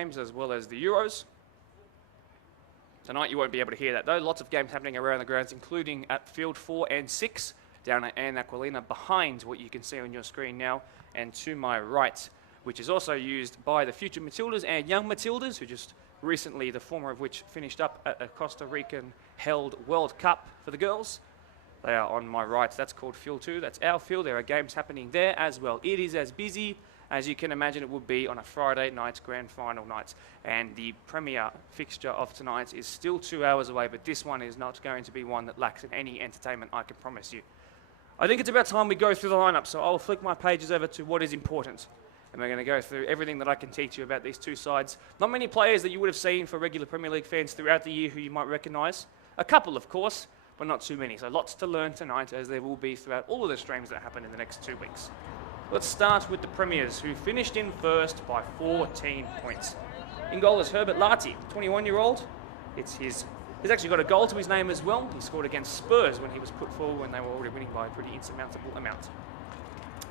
games as well as the Euros. Tonight you won't be able to hear that though. Lots of games happening around the grounds, including at Field 4 and 6, down at Anne Aquilina, behind what you can see on your screen now, and to my right, which is also used by the future Matildas and young Matildas, who just recently, the former of which finished up at a Costa Rican held World Cup for the girls. They are on my right. That's called Field 2. That's our field. There are games happening there as well. It is as busy as you can imagine it would be on a Friday night, grand final night. And the premier fixture of tonight is still 2 hours away, but this one is not going to be one that lacks in any entertainment, I can promise you. I think it's about time we go through the lineup, so I'll flick my pages over to what is important. And we're going to go through everything that I can teach you about these two sides. Not many players that you would have seen for regular Premier League fans throughout the year who you might recognise. A couple, of course, but not too many. So lots to learn tonight, as there will be throughout all of the streams that happen in the next 2 weeks. Let's start with the Premiers, who finished in first by 14 points. In goal is Herbert Larty, 21-year-old. He's actually got a goal to his name as well. He scored against Spurs when he was put forward when they were already winning by a pretty insurmountable amount.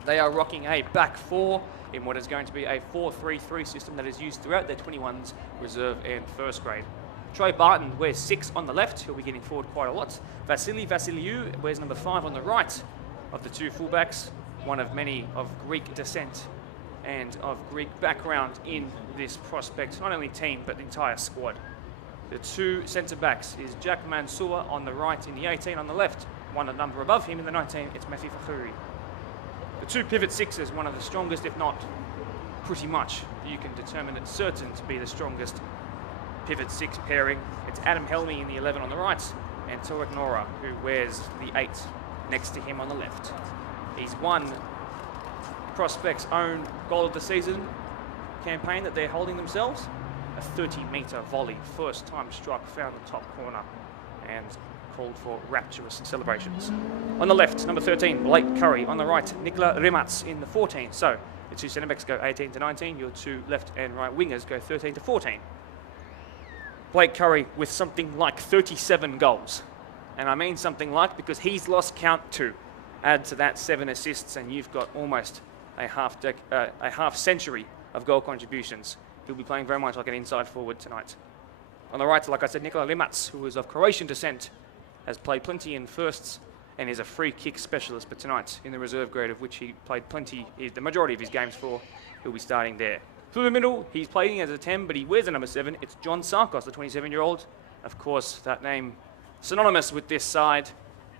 They are rocking a back four in what is going to be a 4-3-3 system that is used throughout their 21s, reserve and first grade. Trey Barton wears 6 on the left. He'll be getting forward quite a lot. Vasily Vassiliou wears number 5 on the right of the two fullbacks. One of many of Greek descent and of Greek background in this prospect, not only team, but the entire squad. The two centre-backs is Jack Mansour on the right in the 18, on the left, one a number above him in the 19, it's Matthew Fakhuri. The two pivot sixes, one of the strongest, if not pretty much, you can determine it's certain to be the strongest pivot six pairing. It's Adam Helmy in the 11 on the right, and Tarek Nora, who wears the 8 next to him on the left. He's won Prospect's own goal of the season campaign that they're holding themselves. A 30-metre volley, first time struck, found the top corner, and called for rapturous celebrations. On the left, number 13, Blake Curry. On the right, Nikola Rimats in the 14. So the two centre-backs go 18 to 19. Your two left and right wingers go 13 to 14. Blake Curry with something like 37 goals. And I mean something like because he's lost count too. Add to that 7 assists and you've got almost a half century of goal contributions. He'll be playing very much like an inside forward tonight. On the right, like I said, Nikola Rimats, who is of Croatian descent, has played plenty in firsts and is a free kick specialist, but tonight in the reserve grade, of which he played plenty, the majority of his games for, he'll be starting there. Through the middle, he's playing as a 10, but he wears a number 7. It's John Sarkos, the 27-year-old. Of course, that name synonymous with this side.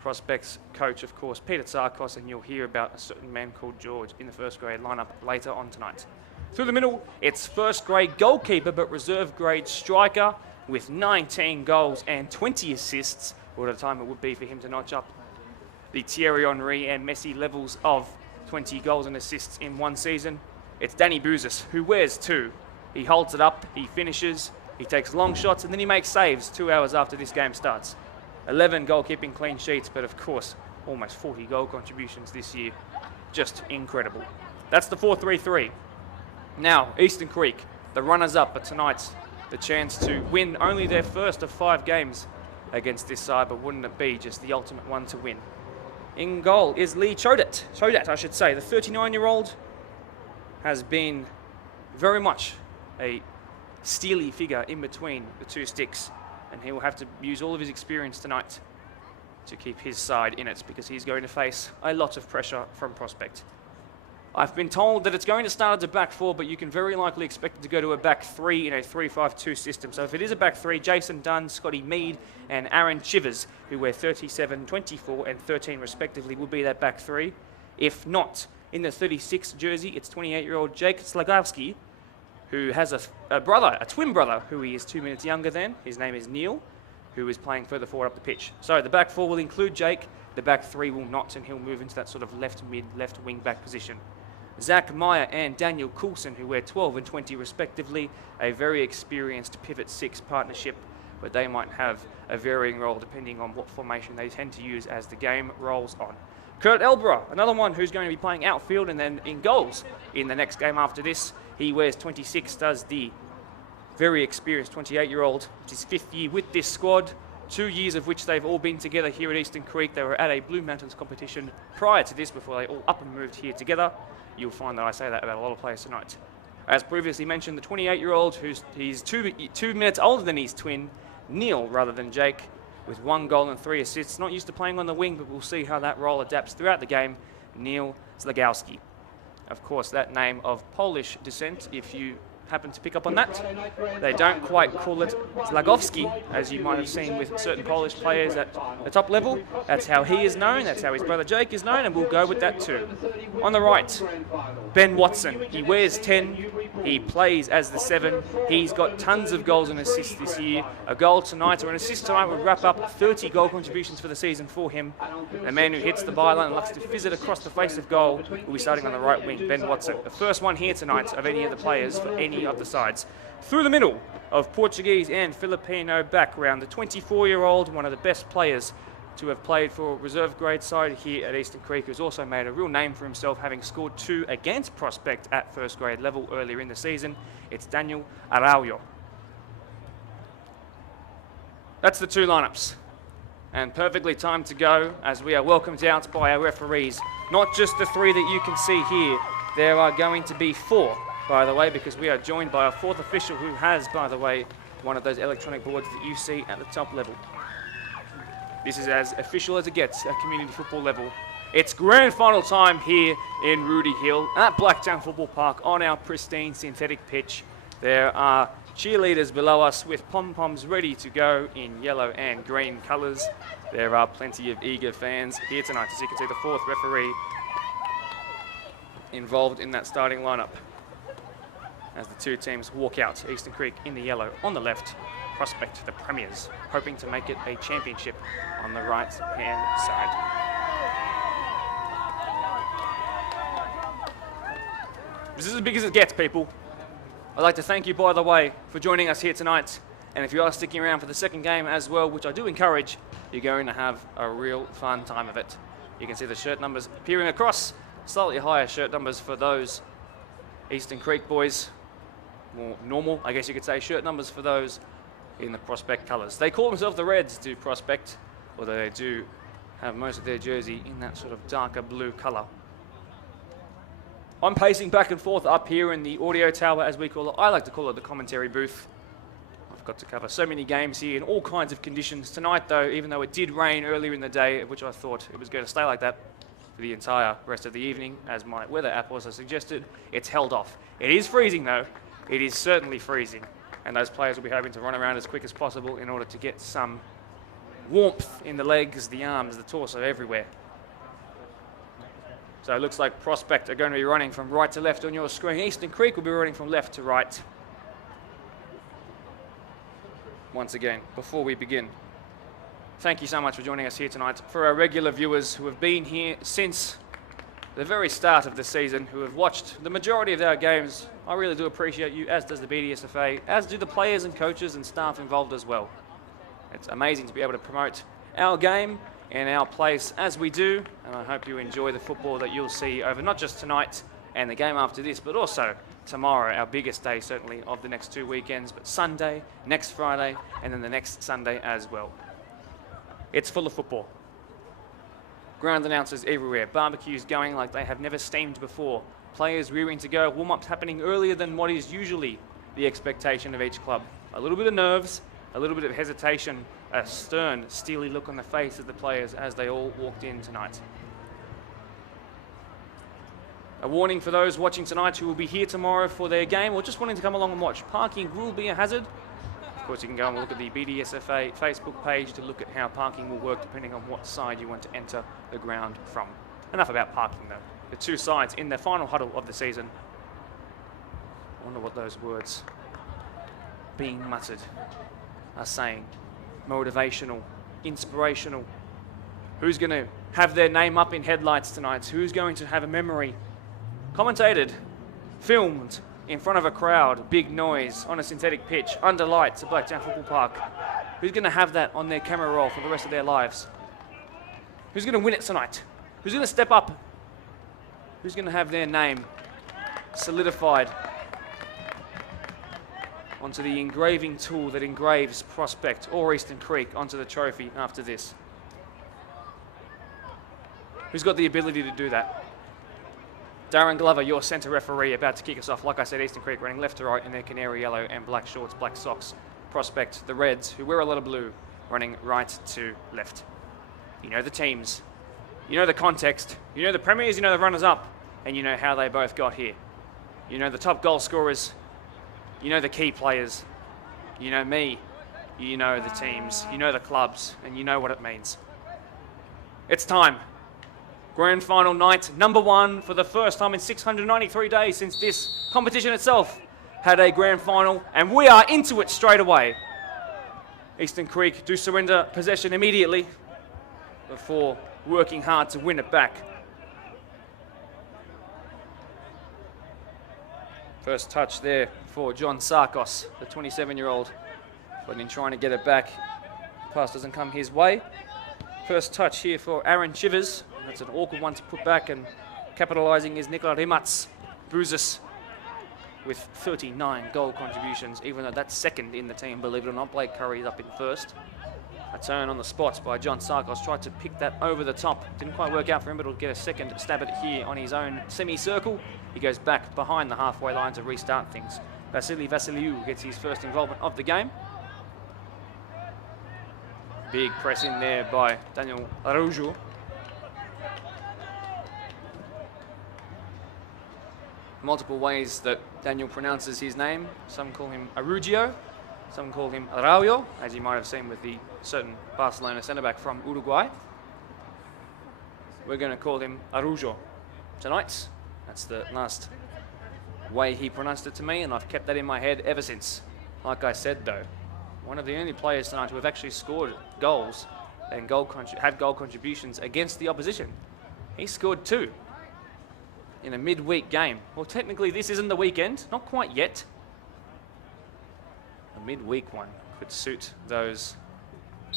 Prospects coach, of course, Peter Sarkos, and you'll hear about a certain man called George in the first grade lineup later on tonight. Through the middle, it's first grade goalkeeper, but reserve grade striker with 19 goals and 20 assists. What a time it would be for him to notch up the Thierry Henry and Messi levels of 20 goals and assists in one season. It's Danny Bouzis, who wears 2. He holds it up, he finishes, he takes long shots, and then he makes saves 2 hours after this game starts. 11 goalkeeping clean sheets, but of course, almost 40 goal contributions this year. Just incredible. That's the 4-3-3. Now, Eastern Creek, the runners-up for tonight, the chance to win only their first of 5 games against this side, but wouldn't it be just the ultimate one to win? In goal is Lee Chodat, the 39-year-old, has been very much a steely figure in between the two sticks, and he will have to use all of his experience tonight to keep his side in it, because he's going to face a lot of pressure from Prospect. I've been told that it's going to start as a back 4, but you can very likely expect it to go to a back 3 in a 3-5-2 system. So if it is a back 3, Jason Dunn, Scotty Mead, and Aaron Chivers, who wear 37, 24, and 13 respectively, will be that back 3. If not, in the 36 jersey, it's 28-year-old Jake Slagowski, who has a twin brother, who he is 2 minutes younger than. His name is Neil, who is playing further forward up the pitch. So the back 4 will include Jake, the back 3 will not, and he'll move into that sort of left mid, left wing back position. Zach Meyer and Daniel Coulson, who wear 12 and 20 respectively, a very experienced pivot 6 partnership, but they might have a varying role depending on what formation they tend to use as the game rolls on. Kurt Elborough, another one who's going to be playing outfield and then in goals in the next game after this. He wears 26, does the very experienced 28-year-old. It's his 5th year with this squad, 2 years of which they've all been together here at Eastern Creek. They were at a Blue Mountains competition prior to this before they all up and moved here together. You'll find that I say that about a lot of players tonight. As previously mentioned, the 28-year-old, he's two minutes older than his twin, Neil, rather than Jake, with 1 goal and 3 assists. Not used to playing on the wing, but we'll see how that role adapts throughout the game. Neil Zlagowski. Of course, that name of Polish descent, if you happen to pick up on that. They don't quite call it Zlagowski, as you might have seen with certain Polish players at the top level. That's how he is known, that's how his brother Jake is known, and we'll go with that too. On the right, Ben Watson. He wears 10, he plays as the 7. He's got tons of goals and assists this year. A goal tonight or an assist tonight would wrap up 30 goal contributions for the season for him. The man who hits the byline and loves to fizz it across the face of goal will be starting on the right wing, Ben Watson. The first one here tonight of any of the players for any of the sides. Through the middle of Portuguese and Filipino background, the 24-year-old, one of the best players to have played for reserve grade side here at Eastern Creek, who's also made a real name for himself, having scored 2 against Prospect at first grade level earlier in the season. It's Daniel Araujo. That's the 2 lineups. And perfectly timed to go as we are welcomed out by our referees. Not just the 3 that you can see here. There are going to be 4, by the way, because we are joined by a 4th official who has, by the way, one of those electronic boards that you see at the top level. This is as official as it gets at community football level. It's grand final time here in Rudy Hill at Blacktown Football Park on our pristine synthetic pitch. There are cheerleaders below us with pom-poms ready to go in yellow and green colours. There are plenty of eager fans here tonight, as you can see the 4th referee involved in that starting lineup as the 2 teams walk out. Eastern Creek in the yellow on the left, Prospect, the premiers, hoping to make it a championship on the right-hand side. This is as big as it gets, people. I'd like to thank you, by the way, for joining us here tonight. And if you are sticking around for the second game as well, which I do encourage, you're going to have a real fun time of it. You can see the shirt numbers appearing across, slightly higher shirt numbers for those Eastern Creek boys. More normal, I guess you could say, shirt numbers for those in the Prospect colours. They call themselves the Reds to Prospect, although they do have most of their jersey in that sort of darker blue colour. I'm pacing back and forth up here in the audio tower, as we call it. I like to call it the commentary booth. I've got to cover so many games here in all kinds of conditions. Tonight, though, even though it did rain earlier in the day, which I thought it was going to stay like that for the entire rest of the evening, as my weather app also suggested, it's held off. It is freezing, though. It is certainly freezing. And those players will be hoping to run around as quick as possible in order to get some warmth in the legs, the arms, the torso, everywhere. So it looks like Prospect are going to be running from right to left on your screen. Eastern Creek will be running from left to right. Once again, before we begin, thank you so much for joining us here tonight. For our regular viewers who have been here since the very start of the season, who have watched the majority of our games, I really do appreciate you, as does the BDSFA, as do the players and coaches and staff involved as well. It's amazing to be able to promote our game and our place as we do, and I hope you enjoy the football that you'll see over not just tonight and the game after this, but also tomorrow, our biggest day certainly of the next 2 weekends, but Sunday, next Friday, and then the next Sunday as well. It's full of football. Ground announcers everywhere, barbecues going like they have never steamed before, players rearing to go, warm-ups happening earlier than what is usually the expectation of each club. A little bit of nerves, a little bit of hesitation, a stern, steely look on the face of the players as they all walked in tonight. A warning for those watching tonight who will be here tomorrow for their game or just wanting to come along and watch. Parking will be a hazard. Of course, you can go and look at the BDSFA Facebook page to look at how parking will work depending on what side you want to enter the ground from. Enough about parking though. The 2 sides in their final huddle of the season. I wonder what those words being muttered are saying. Motivational, inspirational. Who's going to have their name up in headlights tonight? Who's going to have a memory commentated, filmed in front of a crowd, big noise, on a synthetic pitch, under lights at Blacktown Football Park? Who's going to have that on their camera roll for the rest of their lives? Who's going to win it tonight? Who's going to step up? Who's going to have their name solidified onto the engraving tool that engraves Prospect or Eastern Creek onto the trophy after this? Who's got the ability to do that? Darren Glover, your centre referee, about to kick us off. Like I said, Eastern Creek running left to right in their canary yellow and black shorts, black socks. Prospect, the Reds, who wear a lot of blue, running right to left. You know the teams, you know the context, you know the premiers, you know the runners-up, and you know how they both got here. You know the top goal scorers, you know the key players, you know me, you know the teams, you know the clubs, and you know what it means. It's time. Grand final night, number one for the first time in 693 days since this competition itself had a grand final, and we are into it straight away. Eastern Creek do surrender possession immediately before working hard to win it back. First touch there for John Sarkos, the 27-year-old, but in trying to get it back, pass doesn't come his way. First touch here for Aaron Chivers. That's an awkward one to put back, and capitalising is Nikola Rimats Buzis with 39 goal contributions, even though that's second in the team, believe it or not. Blake Curry is up in first. A turn on the spot by John Sarkos, tried to pick that over the top. Didn't quite work out for him, but he'll get a second stab at it here on his own semicircle. He goes back behind the halfway line to restart things. Vasily Vasiliou gets his first involvement of the game. Big press in there by Daniel Araujo. Multiple ways that Daniel pronounces his name. Some call him Araujo, some call him Araujo, as you might have seen with the certain Barcelona centre-back from Uruguay. We're going to call him Araujo tonight. That's the last way he pronounced it to me, and I've kept that in my head ever since. Like I said, though, one of the only players tonight who have actually scored goals and had goal contributions against the opposition. He scored 2 in a midweek game. Well, technically this isn't the weekend, not quite yet. A midweek one could suit those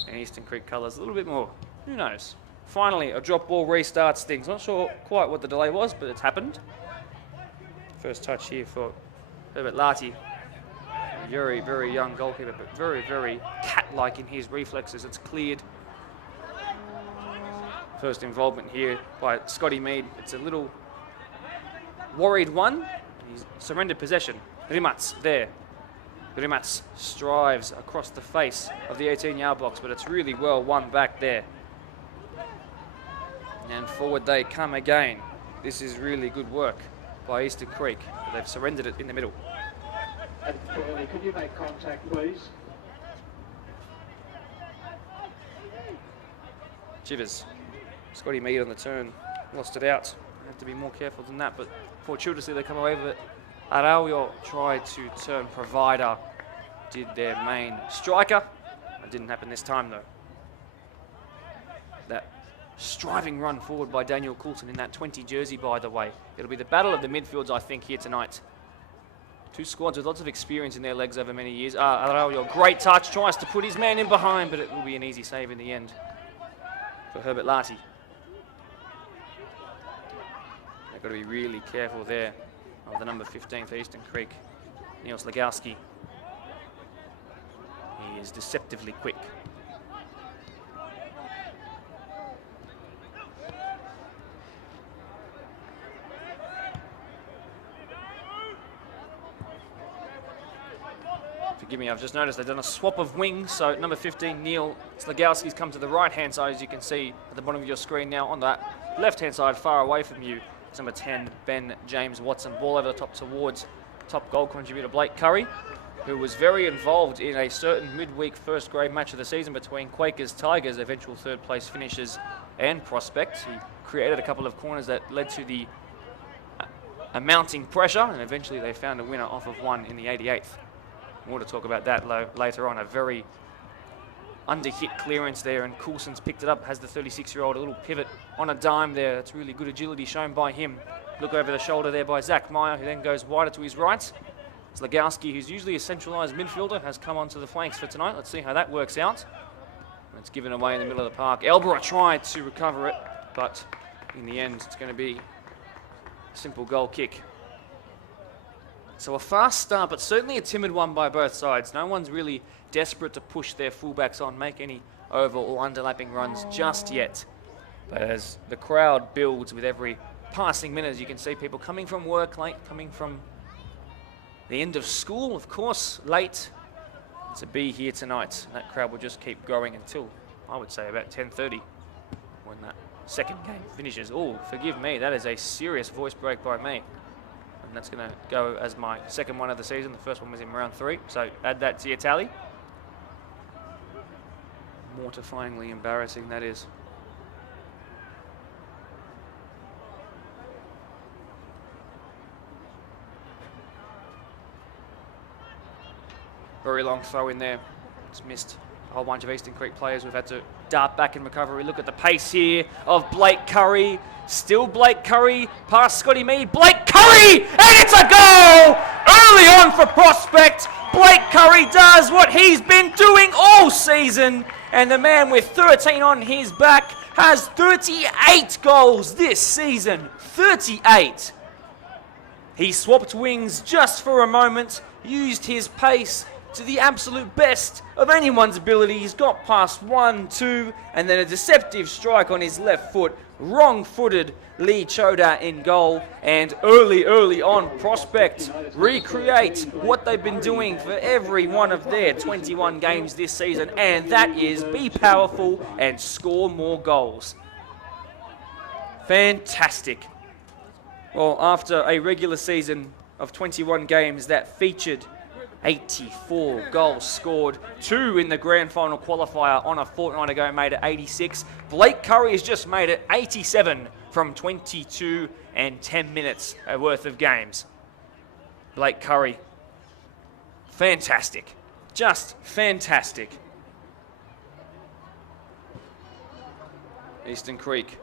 in Eastern Creek colours a little bit more. Who knows? Finally, a drop ball restarts things. Not sure quite what the delay was, but it's happened. First touch here for Herbert Lati. A very, very young goalkeeper, but very, very cat-like in his reflexes. It's cleared. First involvement here by Scotty Mead. It's a little worried one. He's surrendered possession. Rimats there. Rimats strives across the face of the 18-yard box, but it's really well won back there. And forward they come again. This is really good work by Eastern Creek. They've surrendered it in the middle. And could you make contact, please? Chivers. Scotty Mead on the turn. Lost it out. Have to be more careful than that, but fortuitously they come away with it. Araujo tried to turn provider, did their main striker. It didn't happen this time though. That striving run forward by Daniel Coulson in that 20 jersey, by the way. It'll be the battle of the midfields, I think, here tonight. Two squads with lots of experience in their legs over many years. Araujo, great touch, tries to put his man in behind, but it will be an easy save in the end for Herbert Lati. They've got to be really careful there of the number 15 for Eastern Creek, Niels Legowski. He is deceptively quick. Forgive me, I've just noticed they've done a swap of wings, so number 15, Neil Slagowski's come to the right-hand side, as you can see at the bottom of your screen now. On that left-hand side, far away from you, is number 10, Ben James Watson. Ball over the top towards top goal contributor Blake Curry, who was very involved in a certain midweek first-grade match of the season between Quakers Tigers, eventual third-place finishers, and Prospect. He created a couple of corners that led to the mounting pressure, and eventually they found a winner off of one in the 88th. More to talk about that later on. A very under-hit clearance there, and Coulson's picked it up, has the 36-year-old, a little pivot on a dime there. That's really good agility shown by him. Look over the shoulder there by Zach Meyer, who then goes wider to his right. Slagowski, who's usually a centralised midfielder, has come onto the flanks for tonight. Let's see how that works out. It's given away in the middle of the park. Elborough tried to recover it, but in the end, it's going to be a simple goal kick. So a fast start, but certainly a timid one by both sides. No one's really desperate to push their fullbacks on, make any over or underlapping runs just yet. But as the crowd builds with every passing minutes. You can see people coming from work late, coming from the end of school, of course, late to be here tonight. And that crowd will just keep growing until, I would say, about 10:30 when that second game finishes. Oh, forgive me, that is a serious voice break by me. And that's going to go as my second one of the season. The first one was in round 3, so add that to your tally. Mortifyingly embarrassing, that is. Very long throw in there. It's missed a whole bunch of Eastern Creek players. We've had to dart back in recovery. Look at the pace here of Blake Curry. Still Blake Curry past Scotty Mead. Blake Curry! And it's a goal! Early on for Prospect. Blake Curry does what he's been doing all season. And the man with 13 on his back has 38 goals this season. 38. He swapped wings just for a moment, used his pace to the absolute best of anyone's ability. He's got past 1, 2, and then a deceptive strike on his left foot. Wrong-footed Lee Choda in goal, and early on Prospect recreate what they've been doing for every one of their 21 games this season, and that is be powerful and score more goals. Fantastic. Well, after a regular season of 21 games that featured 84 goals scored, 2 in the grand final qualifier on a fortnight ago, made it 86. Blake Curry has just made it 87 from 22 and 10 minutes worth of games. Blake Curry, fantastic, just fantastic. Eastern Creek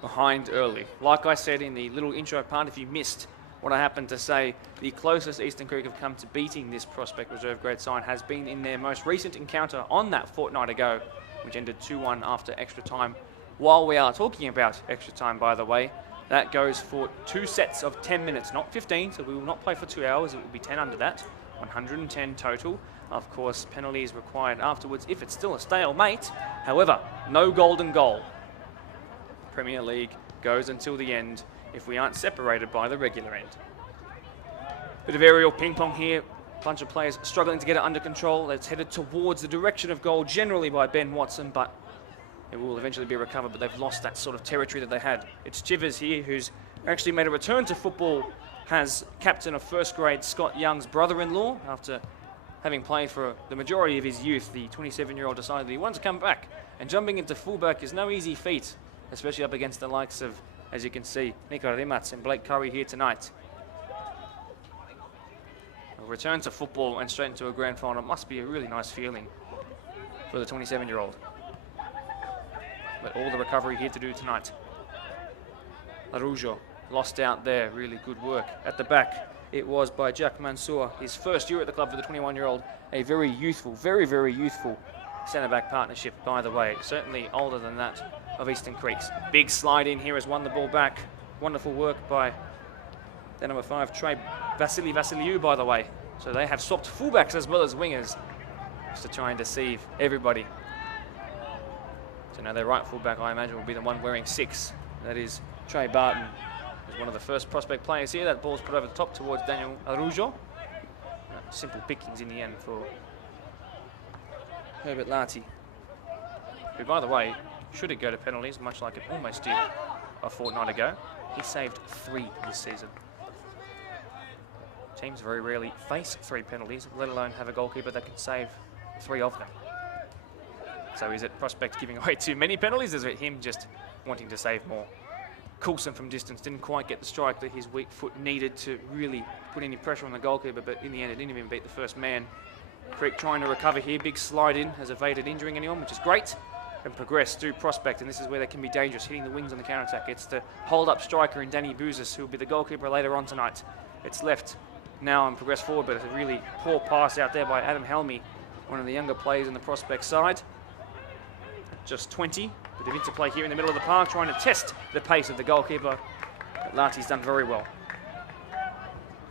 behind early. Like I said in the little intro part, if you missed what I happened to say, the closest Eastern Creek have come to beating this Prospect reserve grade side has been in their most recent encounter on that fortnight ago, which ended 2-1 after extra time. While we are talking about extra time, by the way, that goes for 2 sets of 10 minutes, not 15, so we will not play for 2 hours. It will be 10 under that, 110 total. Of course, penalties required afterwards if it's still a stalemate. However, no golden goal. Premier League goes until the end if we aren't separated by the regular end. Bit of aerial ping pong here. Bunch of players struggling to get it under control. It's headed towards the direction of goal, generally by Ben Watson, but it will eventually be recovered, but they've lost that sort of territory that they had. It's Chivers here, who's actually made a return to football, has captain of first grade Scott Young's brother-in-law. After having played for the majority of his youth, the 27-year-old decided that he wanted to come back, and jumping into fullback is no easy feat, especially up against the likes of, as you can see, Nico Rimats and Blake Curry here tonight. A return to football and straight into a grand final must be a really nice feeling for the 27-year-old. But all the recovery here to do tonight. Araujo lost out there, really good work. At the back, it was by Jack Mansour, his first year at the club for the 21-year-old. A very youthful, very youthful centre-back partnership, by the way. Certainly older than that of Eastern Creek's. Big slide in here has won the ball back. Wonderful work by the number 5, Trey Vasiliou, by the way. So they have swapped fullbacks as well as wingers just to try and deceive everybody. So now their right fullback, I imagine, will be the one wearing 6. That is Trey Barton, who's one of the first Prospect players here. That ball's put over the top towards Daniel Araujo. Simple pickings in the end for Herbert Lati, who, by the way, should it go to penalties, much like it almost did a fortnight ago, he saved 3 this season. Teams very rarely face 3 penalties, let alone have a goalkeeper that can save 3 of them. So is it Prospect giving away too many penalties? Is it him just wanting to save more? Coulson from distance didn't quite get the strike that his weak foot needed to really put any pressure on the goalkeeper, but in the end it didn't even beat the first man. Creek trying to recover here, big slide in, has evaded injuring anyone, which is great, and progress through Prospect, and this is where they can be dangerous, hitting the wings on the counter-attack. It's the hold-up striker in Danny Bouzas, who will be the goalkeeper later on tonight. It's left now and progress forward, but it's a really poor pass out there by Adam Helmy, one of the younger players in the Prospect side. Just 20, bit of interplay here in the middle of the park, trying to test the pace of the goalkeeper. But Lati's done very well.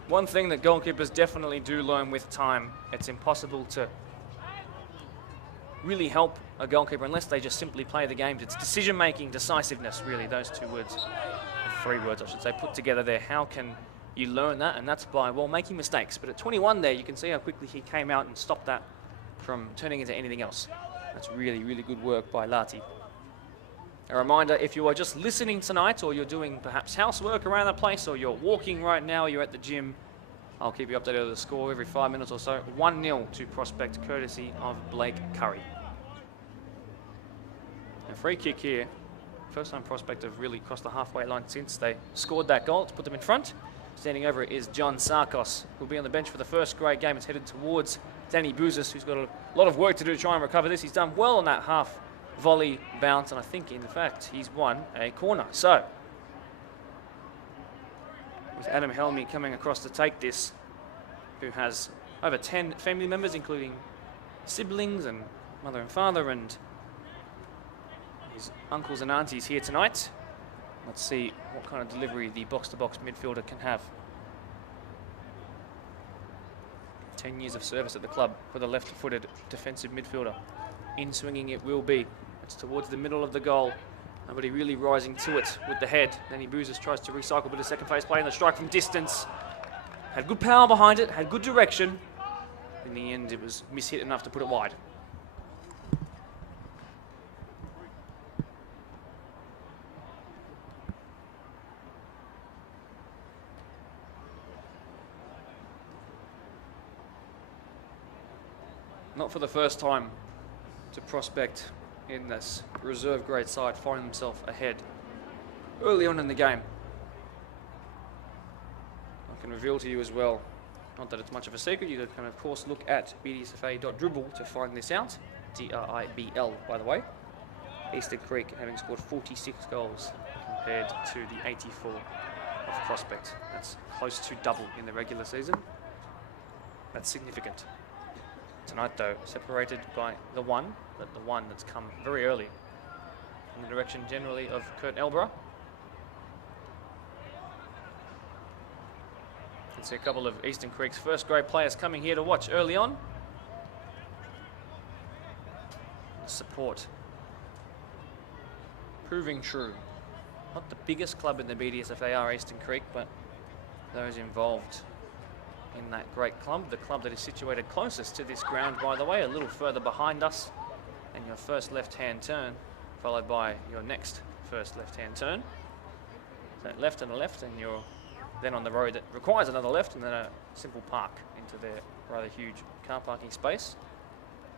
One thing that goalkeepers definitely do learn with time, it's impossible to really help a goalkeeper unless they just simply play the games. It's decision-making, decisiveness, really, those 2 words. three words I should say, put together there. How can you learn that? And that's by, well, making mistakes. But at 21 there, you can see how quickly he came out and stopped that from turning into anything else. That's really, really good work by Lati. A reminder, if you are just listening tonight, or you're doing perhaps housework around the place, or you're walking right now, or you're at the gym, I'll keep you updated on the score every 5 minutes or so. 1-0 to Prospect, courtesy of Blake Curry. A free kick here. First time Prospect have really crossed the halfway line since they scored that goal to put them in front. Standing over it is John Sarkos, who'll be on the bench for the first grade game. It's headed towards Danny Bouzas, who's got a lot of work to do to try and recover this. He's done well on that half volley bounce, and I think, in fact, he's won a corner. So, with Adam Helmy coming across to take this, who has over 10 family members, including siblings and mother and father and his uncles and aunties here tonight. Let's see what kind of delivery the box-to-box midfielder can have. 10 years of service at the club for the left-footed defensive midfielder. In swinging it will be. It's towards the middle of the goal. Nobody really rising to it with the head. Then Bouzas tries to recycle, but a second phase play and the strike from distance. Had good power behind it, had good direction. In the end, it was mishit enough to put it wide. Not for the first time to Prospect in this reserve grade side find himself ahead early on in the game. I can reveal to you as well, not that it's much of a secret, you can of course look at bdsfa.dribble to find this out. DRIBL, by the way. Eastern Creek having scored 46 goals compared to the 84 of Prospect. That's close to double in the regular season. That's significant. Tonight, though, separated by the one that's come very early in the direction generally of Kurt Elborough. You can see a couple of Eastern Creek's first grade players coming here to watch early on. Support proving true. Not the biggest club in the BDSFA are Eastern Creek, but those involved in that great club, the club that is situated closest to this ground, by the way, a little further behind us, and your first left-hand turn, followed by your next first left-hand turn. So left and a left, and you're then on the road that requires another left, and then a simple park into their rather huge car parking space.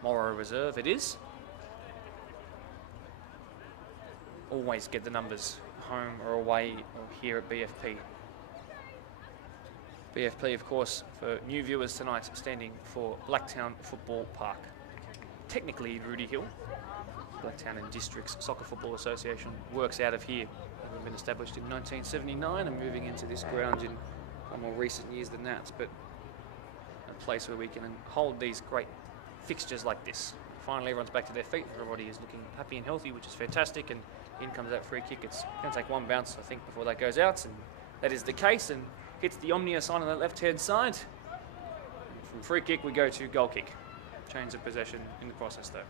Morrow Reserve it is. Always get the numbers, home or away or here at BFP. BFP, of course, for new viewers tonight, standing for Blacktown Football Park. Technically Rudy Hill. Blacktown and Districts Soccer Football Association works out of here. We've been established in 1979 and moving into this ground in more recent years than that, but a place where we can hold these great fixtures like this. Finally, everyone's back to their feet. Everybody is looking happy and healthy, which is fantastic, and in comes that free kick. It's going to take one bounce, I think, before that goes out, and that is the case, and hits the Omnia sign on the left-hand side. From free kick, we go to goal kick. Change of possession in the process, though.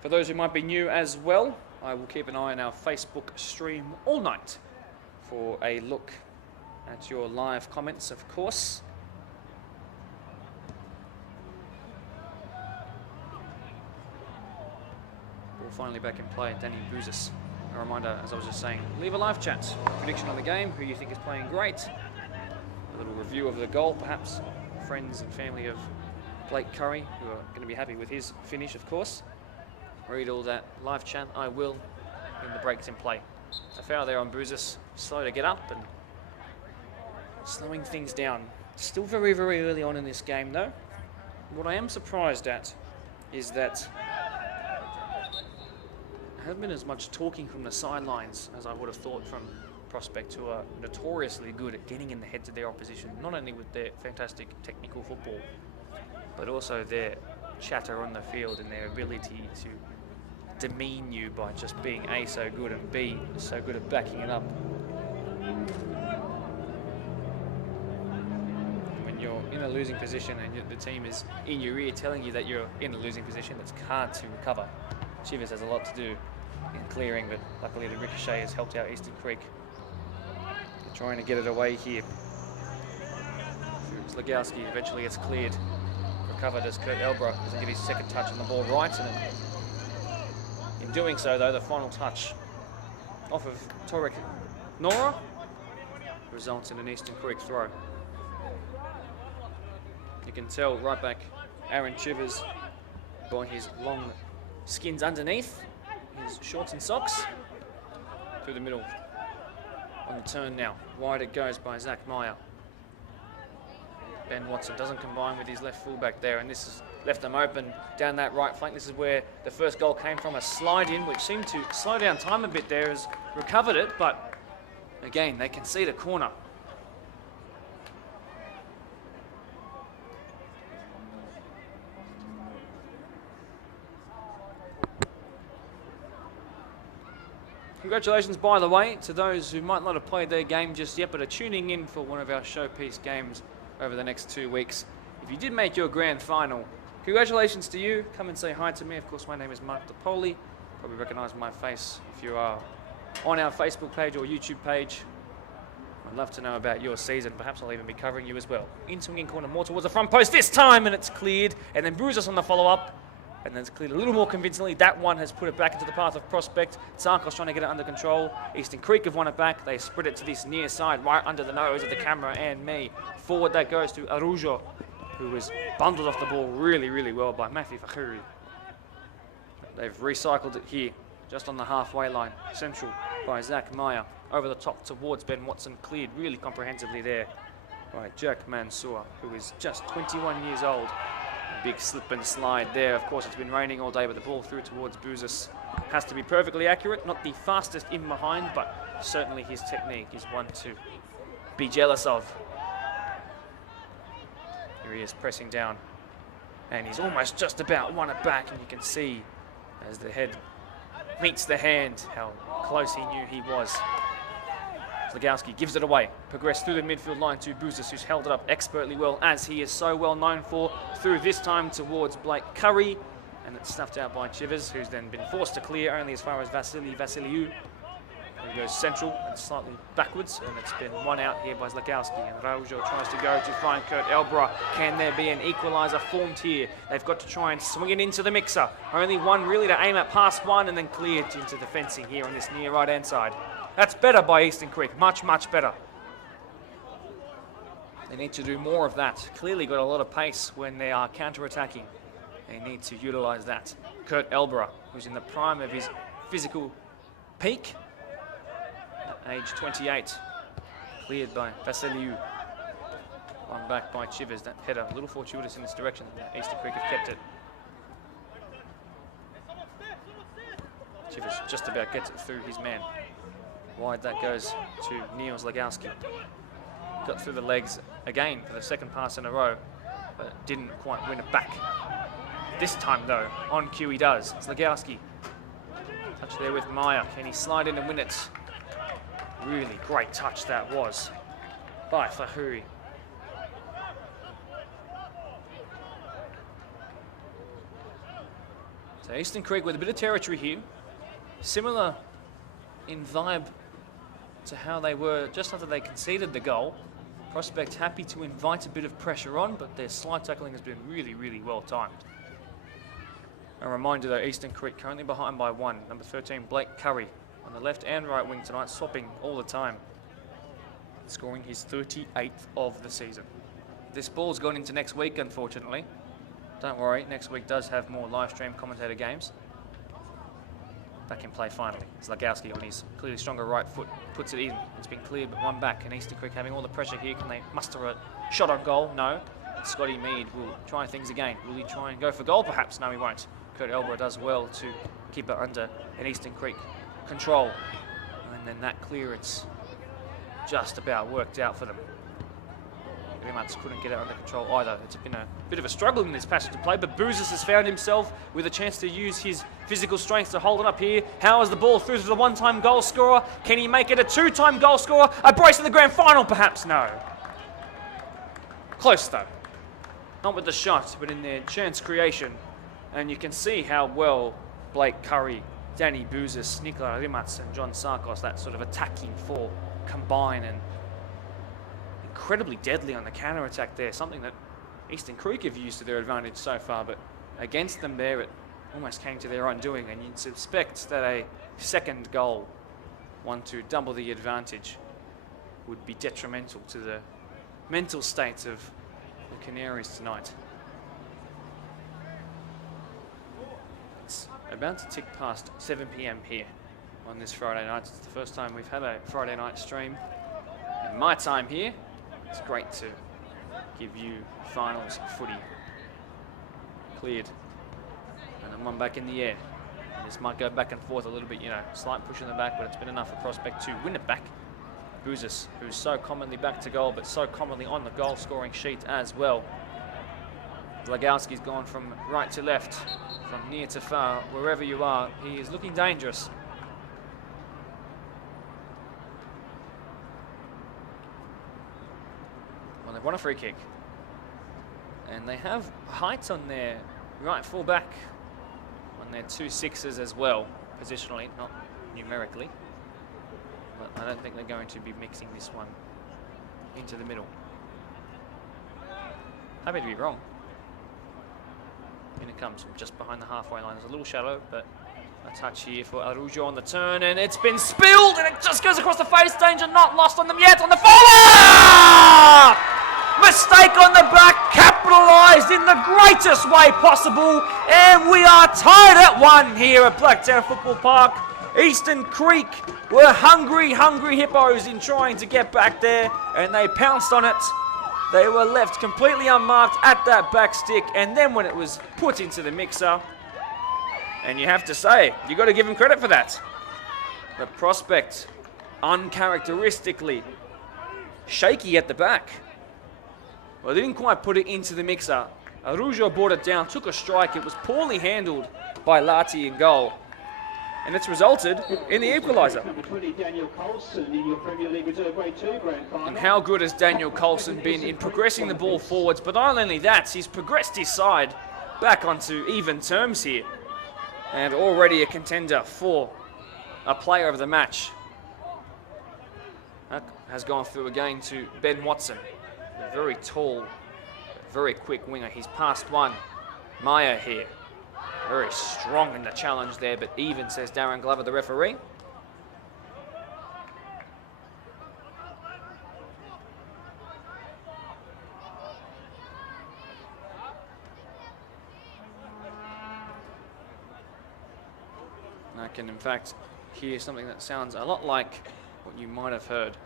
For those who might be new as well, I will keep an eye on our Facebook stream all night for a look at your live comments, of course. Finally back in play, Danny Bouzas. A reminder, as I was just saying, leave a live chat. Prediction on the game, who you think is playing great. A little review of the goal, perhaps. Friends and family of Blake Curry, who are going to be happy with his finish, of course. Read all that live chat, I will, in the breaks in play. A foul there on Bouzas, slow to get up and slowing things down. Still very, very early on in this game, though. What I am surprised at is that there hasn't been as much talking from the sidelines as I would have thought from Prospect, who are notoriously good at getting in the heads of their opposition, not only with their fantastic technical football, but also their chatter on the field and their ability to demean you by just being A, so good, and B, so good at backing it up. When you're in in a losing position and the team is in your ear telling you that you're in a losing position, it's hard to recover. Chivers has a lot to do in clearing, but luckily the ricochet has helped out Eastern Creek. They're trying to get it away here. Zlagowski eventually gets cleared. Recovered as Kurt Elbra doesn't get his second touch on the ball right, and in doing so though, the final touch off of Torek Nora results in an Eastern Creek throw. You can tell right back Aaron Chivers by his long skins underneath, his shorts and socks, through the middle. On the turn now, wide it goes by Zach Meyer. Ben Watson doesn't combine with his left fullback there, and this has left them open down that right flank. This is where the first goal came from, a slide in, which seemed to slow down time a bit there, has recovered it, but again, they concede a corner. Congratulations, by the way, to those who might not have played their game just yet, but are tuning in for one of our showpiece games over the next 2 weeks. If you did make your grand final, congratulations to you. Come and say hi to me. Of course, my name is Mark DePoli. Probably recognize my face if you are on our Facebook page or YouTube page. I'd love to know about your season. Perhaps I'll even be covering you as well. In swinging corner more towards the front post this time, and it's cleared. And then Bruises on the follow-up. And then it's cleared a little more convincingly. That one has put it back into the path of Prospect. Sarkos trying to get it under control. Eastern Creek have won it back. They spread it to this near side, right under the nose of the camera and me. Forward that goes to Araujo, who was bundled off the ball really, really well by Matthew Fakhuri. They've recycled it here, just on the halfway line. Central by Zach Meyer. Over the top towards Ben Watson. Cleared really comprehensively there by Jack Mansour, who is just 21 years old. Big slip and slide there. Of course, it's been raining all day, but the ball through towards Bouzas has to be perfectly accurate. Not the fastest in behind, but certainly his technique is one to be jealous of. Here he is pressing down, and he's almost just about won it back, and you can see as the head meets the hand how close he knew he was. Zlagowski gives it away, progressed through the midfield line to Bouzas, who's held it up expertly well, as he is so well known for, through this time towards Blake Curry, and it's snuffed out by Chivers, who's then been forced to clear only as far as Vasily Vasiliou. He goes central and slightly backwards, and it's been won out here by Zlagowski, and Araujo tries to go to find Kurt Elbra. Can there be an equaliser formed here? They've got to try and swing it into the mixer. Only one really to aim at, past one, and then cleared into the fencing here on this near right-hand side. That's better by Eastern Creek, much, much better. They need to do more of that. Clearly got a lot of pace when they are counter-attacking. They need to utilise that. Kurt Elbra, who's in the prime of his physical peak, at age 28, cleared by Vasiliou. One back by Chivers. That header a little fortuitous in this direction. Eastern Creek have kept it. Chivers just about gets it through his man. Wide that goes to Neil Zlagowski. Got through the legs again for the second pass in a row, but didn't quite win it back. This time though, on cue he does. Zlagowski. Touch there with Meyer. Can he slide in and win it? Really great touch that was by Fakhuri. So Eastern Creek with a bit of territory here. Similar in vibe to how they were just after they conceded the goal. Prospect happy to invite a bit of pressure on, but their slide tackling has been really, really well timed. A reminder though, Eastern Creek currently behind by one. Number 13, Blake Curry, on the left and right wing tonight, swapping all the time. Scoring his 38th of the season. This ball's gone into next week, unfortunately. Don't worry, next week does have more live stream commentator games. Back in play finally. Zlagowski on his clearly stronger right foot puts it in. It's been cleared, but one back. And Eastern Creek having all the pressure here. Can they muster a shot on goal? No. Scotty Mead will try things again. Will he try and go for goal? Perhaps. No, he won't. Kurt Elbra does well to keep it under an Eastern Creek control. And then that clearance just about worked out for them. Very much couldn't get it under control either. It's been a bit of a struggle in this passage of play, but Bouzas has found himself with a chance to use his physical strength to hold it up here. How is the ball through to the one-time goal scorer? Can he make it a two-time goal scorer? A brace in the grand final, perhaps? No. Close, though. not with the shot, but in their chance creation. And you can see how well Blake Curry, Danny Bouzis, Nikola Rimats and John Sarkos, that sort of attacking four, combine, and incredibly deadly on the counter-attack there, something that Eastern Creek have used to their advantage so far, but against them there it almost came to their undoing, and you'd suspect that a second goal, one to double the advantage, would be detrimental to the mental state of the Canaries tonight. It's about to tick past 7 p.m. here on this Friday night. It's the first time we've had a Friday night stream in my time here. It's great to give you finals footy cleared. And then one back in the air. And this might go back and forth a little bit, slight push in the back, but it's been enough for Prospect to win it back. Bouzis, who's so commonly back to goal, but so commonly on the goal scoring sheet as well. Zlagowski's gone from right to left, from near to far, wherever you are. He is looking dangerous. Well, they've won a free kick. And they have height on their right full back, on their 2 6s as well, positionally, not numerically. But I don't think they're going to be mixing this one into the middle. Happy to be wrong. In it comes from just behind the halfway line. There's a little shadow, but a touch here for Araujo on the turn, and it's been spilled, and it just goes across the face. Danger not lost on them yet. On the forward! Mistake on the back, capitalised in the greatest way possible, and we are tied at 1 here at Blacktown Football Park. Eastern Creek were hungry hippos in trying to get back there, and they pounced on it. They were left completely unmarked at that back stick, and then when it was put into the mixer, and you have to say, you got to give them credit for that. The Prospect, uncharacteristically shaky at the back. Well, they didn't quite put it into the mixer. Araujo brought it down, took a strike. It was poorly handled by Lati in goal. And it's resulted in the equaliser. And how good has Daniel Coulson been in progressing the ball forwards? But not only that, he's progressed his side back onto even terms here. And already a contender for a player of the match. That has gone through again to Ben Watson. A very tall, very quick winger. He's passed one. Maya here. Very strong in the challenge there, but even, says Darren Glover, the referee. And I can, in fact, hear something that sounds a lot like what you might have heard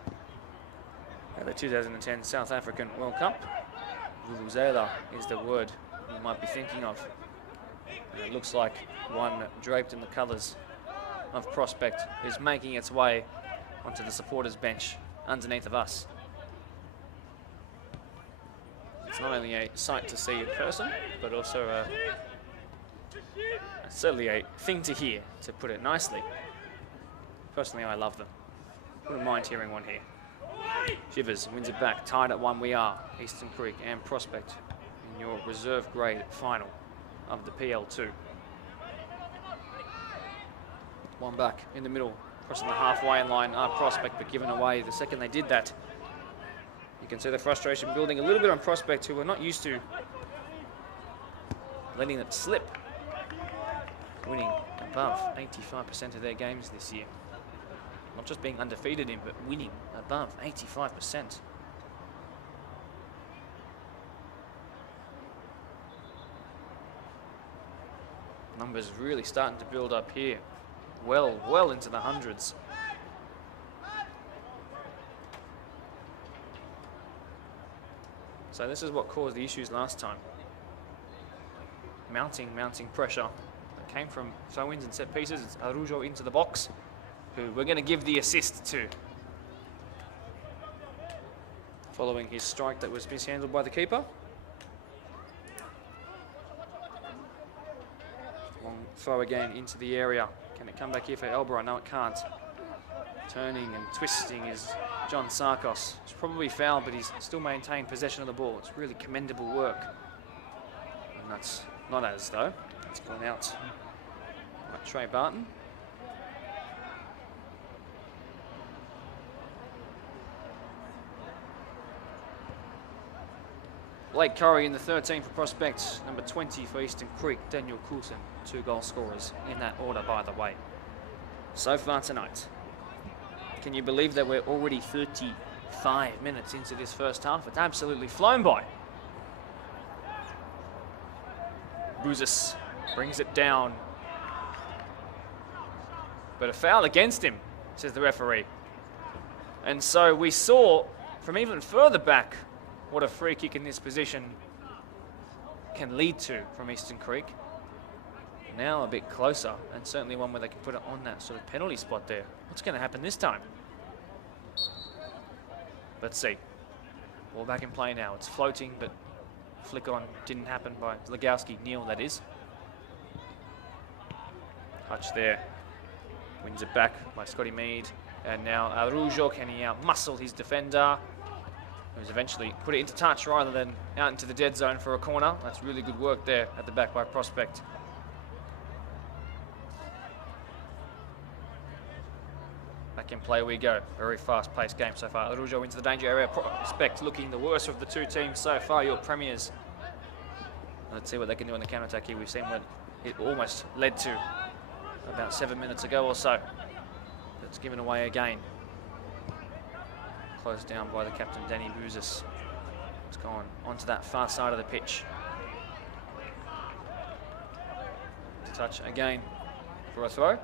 at the 2010 South African World Cup. Vuvuzela is the word you might be thinking of. And it looks like one draped in the colours of Prospect is making its way onto the supporters' bench underneath of us. It's not only a sight to see in person, but also certainly a thing to hear, to put it nicely. Personally, I love them. Wouldn't mind hearing one here. Shivers wins it back, tied at 1 we are. Eastern Creek and Prospect in your reserve grade final of the PL2. One back in the middle, crossing the halfway line, Prospect, but given away the second they did that. You can see the frustration building a little bit on Prospect, who are not used to letting it slip. Winning above 85% of their games this year. Not just being undefeated in, but winning above 85%. Numbers really starting to build up here. Well into the hundreds. So this is what caused the issues last time. Mounting pressure. It came from throw-ins and set pieces. It's Araujo into the box, who we're going to give the assist to. Following his strike that was mishandled by the keeper. Long throw again into the area. Can it come back here for Elborough? No, it can't. Turning and twisting is John Sarkos. It's probably foul, but he's still maintained possession of the ball. It's really commendable work And that's not as though. It's gone out by Trey Barton. Blake Curry in the 13 for Prospect, number 20 for Eastern Creek, Daniel Coulson, 2 goal scorers in that order, by the way. So far tonight. Can you believe that we're already 35 minutes into this first half? It's absolutely flown by. Bouzis brings it down. But a foul against him, says the referee. And so we saw from even further back what a free kick in this position can lead to from Eastern Creek. Now a bit closer, and certainly one where they can put it on that sort of penalty spot there. What's going to happen this time? Let's see. Ball back in play now. It's floating, but flick on didn't happen by Zlagowski. Neal, that is. Touch there. Wins it back by Scotty Mead. And now Araujo, can he out-muscle his defender? Who's eventually put it into touch rather than out into the dead zone for a corner. That's really good work there at the back by Prospect. Back in play we go. Very fast-paced game so far. Araujo into the danger area. Prospect looking the worst of the two teams so far, your premiers. Let's see what they can do on the counter-attack here. We've seen what it almost led to about 7 minutes ago or so. It's given away again. Closed down by the captain, Danny Bouzis. It's gone onto that far side of the pitch. Touch again for a throw.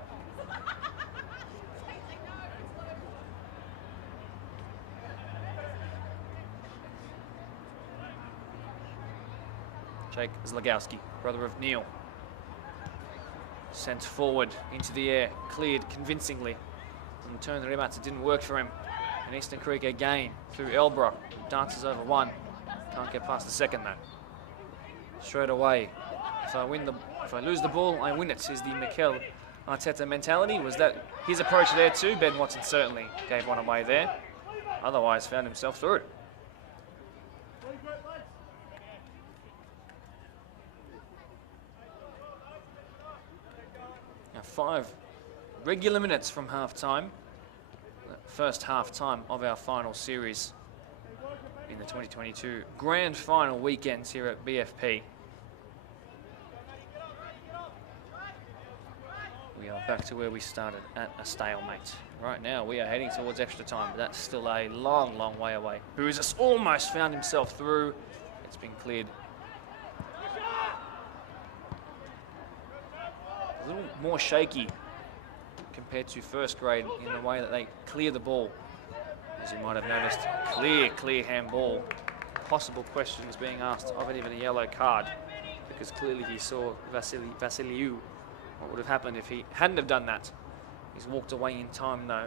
Jake Zlagowski, brother of Neal. Sent forward into the air, cleared convincingly. And turn the rebounds, it didn't work for him. And Eastern Creek again through Elborough. Dances over one. Can't get past the second though. Straight away. If I lose the ball, I win it, is the Mikel Arteta mentality. Was that his approach there too? Ben Watson certainly gave one away there. Otherwise found himself through. Now 5 regular minutes from half-time. First half-time of our final series in the 2022 grand final weekends here at BFP. We are back to where we started, at a stalemate. Right now we are heading towards extra time, but that's still a long, long way away. Bouzis almost found himself through. It's been cleared. A little more shaky compared to first grade in the way that they clear the ball. As you might have noticed, clear handball. Possible questions being asked of it, even a yellow card, because clearly he saw Vasiliou. What would have happened if he hadn't have done that? He's walked away in time though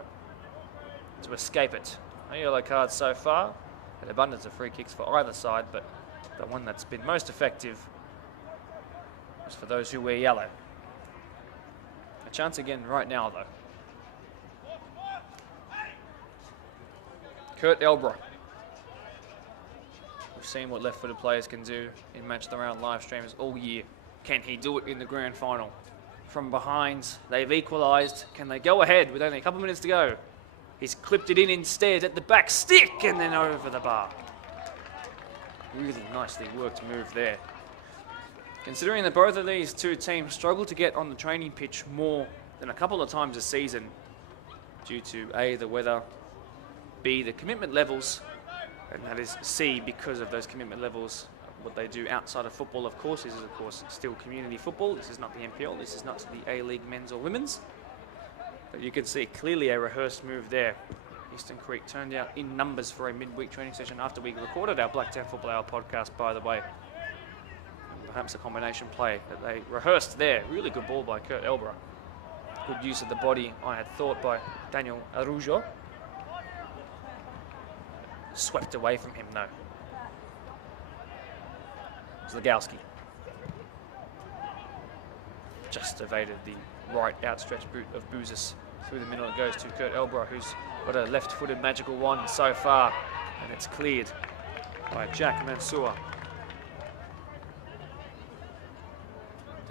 to escape it. No yellow cards so far. An abundance of free kicks for either side, but the one that's been most effective was for those who wear yellow. A chance again right now though. Kurt Elborough. We've seen what left-footed players can do in Match the Round live streams all year. Can he do it in the grand final? From behind, they've equalised. Can they go ahead with only a couple of minutes to go? He's clipped it in instead at the back stick and then over the bar. Really nicely worked move there. Considering that both of these two teams struggle to get on the training pitch more than a couple of times a season due to A, the weather, B, the commitment levels, and that is C, because of those commitment levels. What they do outside of football, of course, is of course still community football. This is not the NPL, this is not the A-League men's or women's. But you can see clearly a rehearsed move there. Eastern Creek turned out in numbers for a midweek training session after we recorded our Black 10 Football Hour podcast, by the way. And perhaps a combination play that they rehearsed there. Really good ball by Kurt Elborough. Good use of the body, I had thought, by Daniel Araujo. Swept away from him though. Zlagowski just evaded the right outstretched boot of Bouzis. Through the middle it goes to Kurt Elborough, who's got a left-footed magical one so far, and it's cleared by Jack Mansour.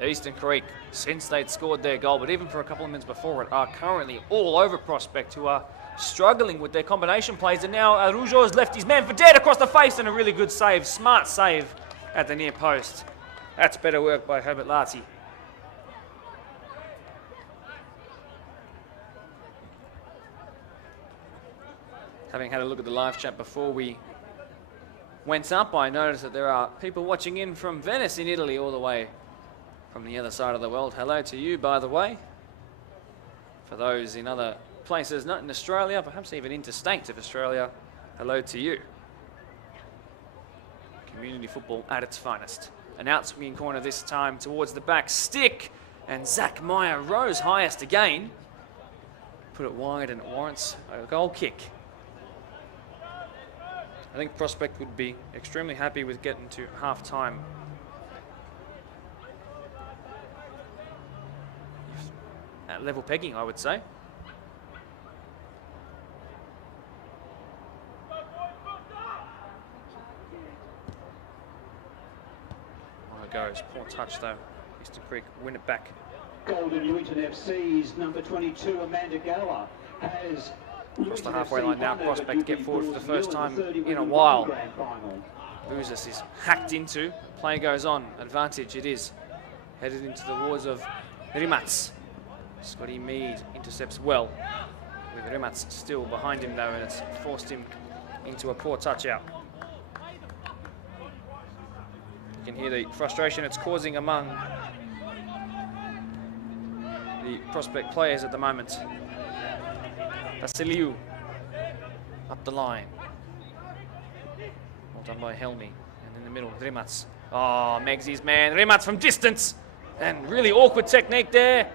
Eastern Creek, since they'd scored their goal, but even for a couple of minutes before it, are currently all over Prospect, who are struggling with their combination plays. And now Araujo has left his man for dead across the face, and a really good save, smart save at the near post. That's better work by Herbert Lati. Having had a look at the live chat before we went up, I noticed that there are people watching in from Venice in Italy, all the way from the other side of the world. Hello to you, by the way. For those in other places, not in Australia, perhaps even interstate of Australia, hello to you. Community football at its finest. An out-swinging corner this time towards the back stick, and Zach Meyer rose highest again. Put it wide, and it warrants a goal kick. I think Prospect would be extremely happy with getting to half-time. At level pegging, I would say. On it goes. Poor touch, though. Eastern Creek win it back. Golden Newton FC's number 22, Amanda Gower, has... Across the halfway line now, Prospect get forward for the first time in a while. Bouzas is hacked into. Play goes on. Advantage it is. Headed into the wards of Rimats. Scotty Mead intercepts well. With Rimats still behind him though, and it's forced him into a poor touch out. You can hear the frustration it's causing among the Prospect players at the moment. Vasiliou up the line. Well done by Helmi. And in the middle, Rimats. Oh, Megsy's man. Rimats from distance. And really awkward technique there.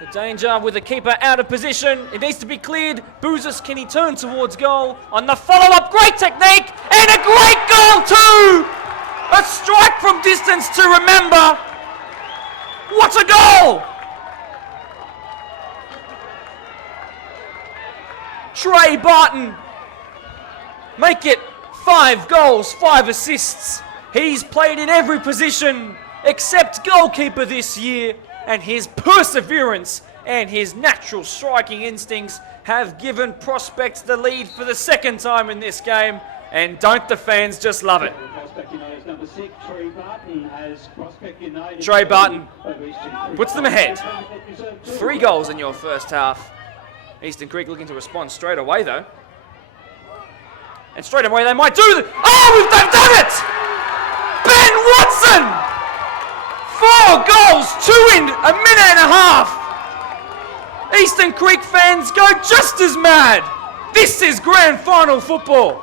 The danger with the keeper out of position. It needs to be cleared. Bouzas, can he turn towards goal? On the follow-up, great technique. And a great goal too! A strike from distance to remember. What a goal! Trey Barton, make it 5 goals, 5 assists. He's played in every position except goalkeeper this year, and his perseverance and his natural striking instincts have given Prospect the lead for the second time in this game, and don't the fans just love it? Trey Barton puts them ahead. 3 goals in your first half. Eastern Creek looking to respond straight away, though. And straight away they might do it. Oh, they've done it! Ben Watson! 4 goals, 2 in a minute and a half. Eastern Creek fans go just as mad. This is grand final football.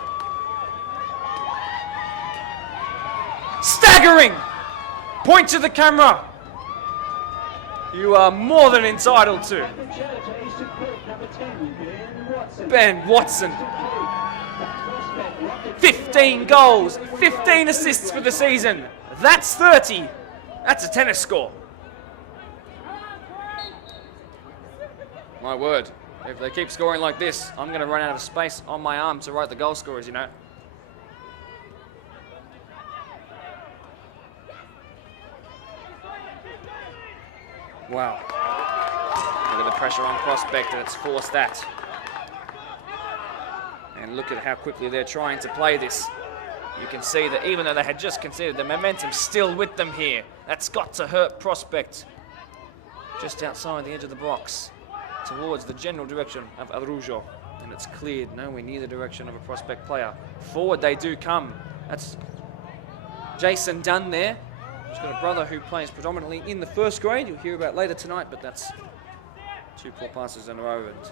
Staggering. Point to the camera. You are more than entitled to. Ben Watson. 15 goals, 15 assists for the season. That's 30. That's a tennis score. My word. If they keep scoring like this, I'm going to run out of space on my arm to write the goal scorers, you know. Wow. Look at the pressure on Prospect, and it's forced that. And look at how quickly they're trying to play this. You can see that even though they had just conceded, the momentum's still with them here. That's got to hurt Prospect. Just outside the edge of the box, towards the general direction of Araujo. And it's cleared nowhere near the direction of a Prospect player. Forward they do come. That's Jason Dunn there. He's got a brother who plays predominantly in the first grade. You'll hear about later tonight, but that's 2 poor passes in a row. And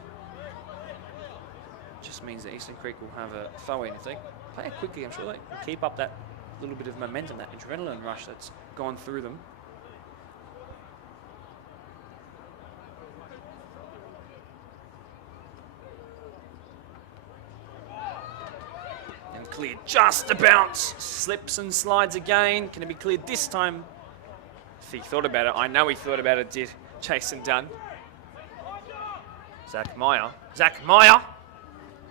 just means that Eastern Creek will have a throw in. If they play it quickly, I'm sure they can keep up that little bit of momentum, that adrenaline rush that's gone through them. And cleared just about. Slips and slides again. Can it be cleared this time? If he thought about it, I know he thought about it, did Jason Dunn. Zach Meyer. Zach Meyer!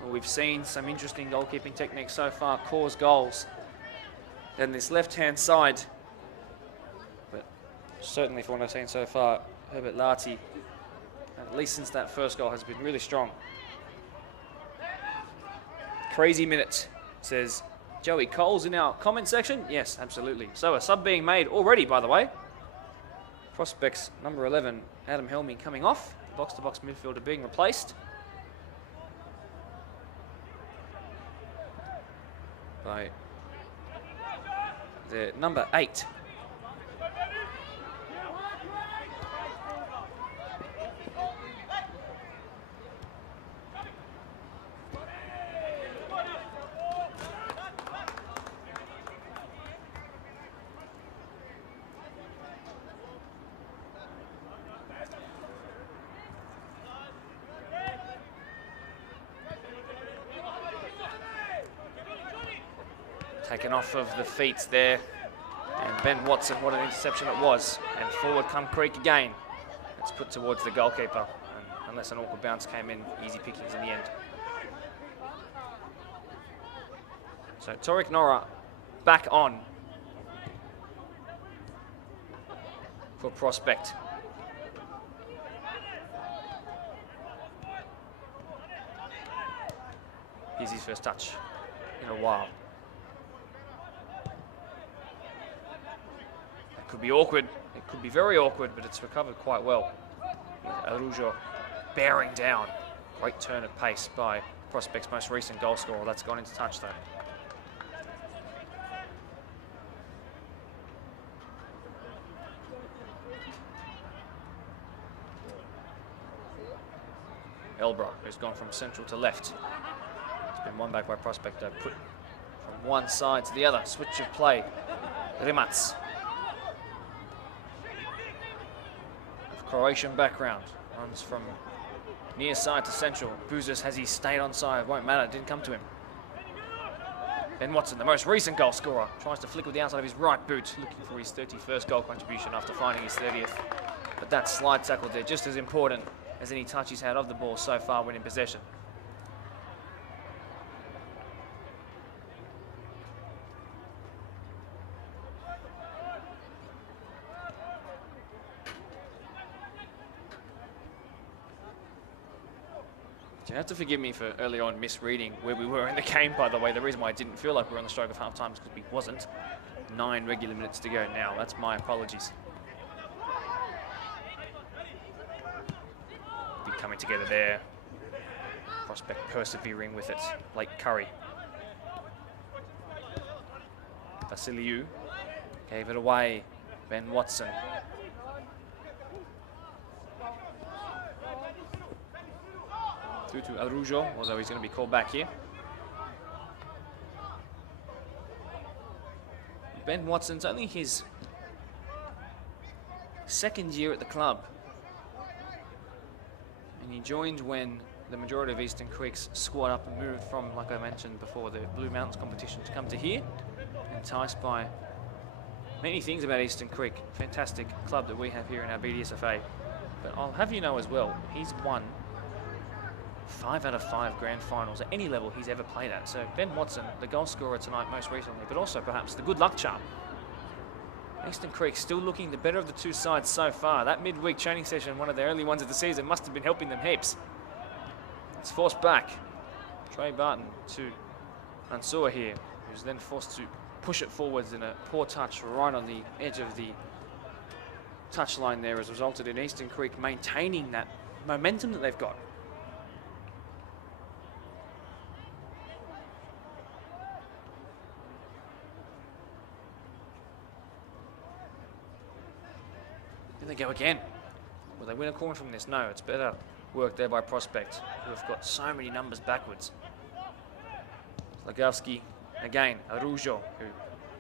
Well, we've seen some interesting goalkeeping techniques so far cause goals. Then this left-hand side. But certainly from what I've seen so far, Herbert Larty, at least since that first goal, has been really strong. Crazy minute, says Joey Coles in our comment section. Yes, absolutely. So a sub being made already, by the way. Prospects number 11, Adam Helmy, coming off. Box-to-box midfielder being replaced by the number 8. Taken off of the feet there. And Ben Watson, what an interception it was. And forward come Creek again. It's put towards the goalkeeper. And unless an awkward bounce came in, easy pickings in the end. So Tariq Nora back on for Prospect. Here's his first touch in a while. It could be awkward. It could be very awkward, but it's recovered quite well. Araujo bearing down. Great turn of pace by Prospect's most recent goal scorer. That's gone into touch though. Elbra, who's gone from central to left. It's been won back by Prospect, though. Put from one side to the other. Switch of play. Rimats. Of Croatian background. Runs from near side to central. Bouzas, has he stayed on side? Won't matter, it didn't come to him. Ben Watson, the most recent goal scorer, tries to flick with the outside of his right boot, looking for his 31st goal contribution after finding his 30th. But that slide tackle there, just as important as any touch he's had of the ball so far when in possession. You have to forgive me for earlier on misreading where we were in the game, by the way. The reason why I didn't feel like we were on the stroke of half time is because we wasn't. 9 regular minutes to go now. That's my apologies. Be coming together there. Prospect persevering with it. Blake Curry. Vasiliou gave it away. Ben Watson. Through to Araujo, although he's going to be called back here. Ben Watson's only his second year at the club. And he joined when the majority of Eastern Creek's squad up and moved from, like I mentioned before, the Blue Mountains competition to come to here. Enticed by many things about Eastern Creek. Fantastic club that we have here in our BDSFA. But I'll have you know as well, he's won 5 out of 5 grand finals at any level he's ever played at. So Ben Watson, the goal scorer tonight most recently, but also perhaps the good luck charm. Eastern Creek still looking the better of the two sides so far. That midweek training session, one of the early ones of the season, must have been helping them heaps. It's forced back. Trey Barton to Mansour here, who's then forced to push it forwards in a poor touch right on the edge of the touchline there, has resulted in Eastern Creek maintaining that momentum that they've got. They go again. Will they win a corner from this? No, it's better work there by Prospect, who have got so many numbers backwards. Slagowski again, Araujo, who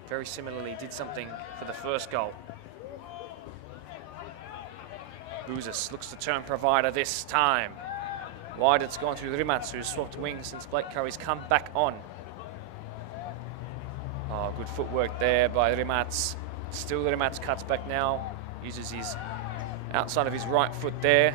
very similarly did something for the first goal. Bouzas looks to turn provider this time. Wide it's gone through Rimats, who's swapped wings since Blake Curry's come back on. Oh, good footwork there by Rimats. Still Rimats cuts back now. Uses his outside of his right foot there.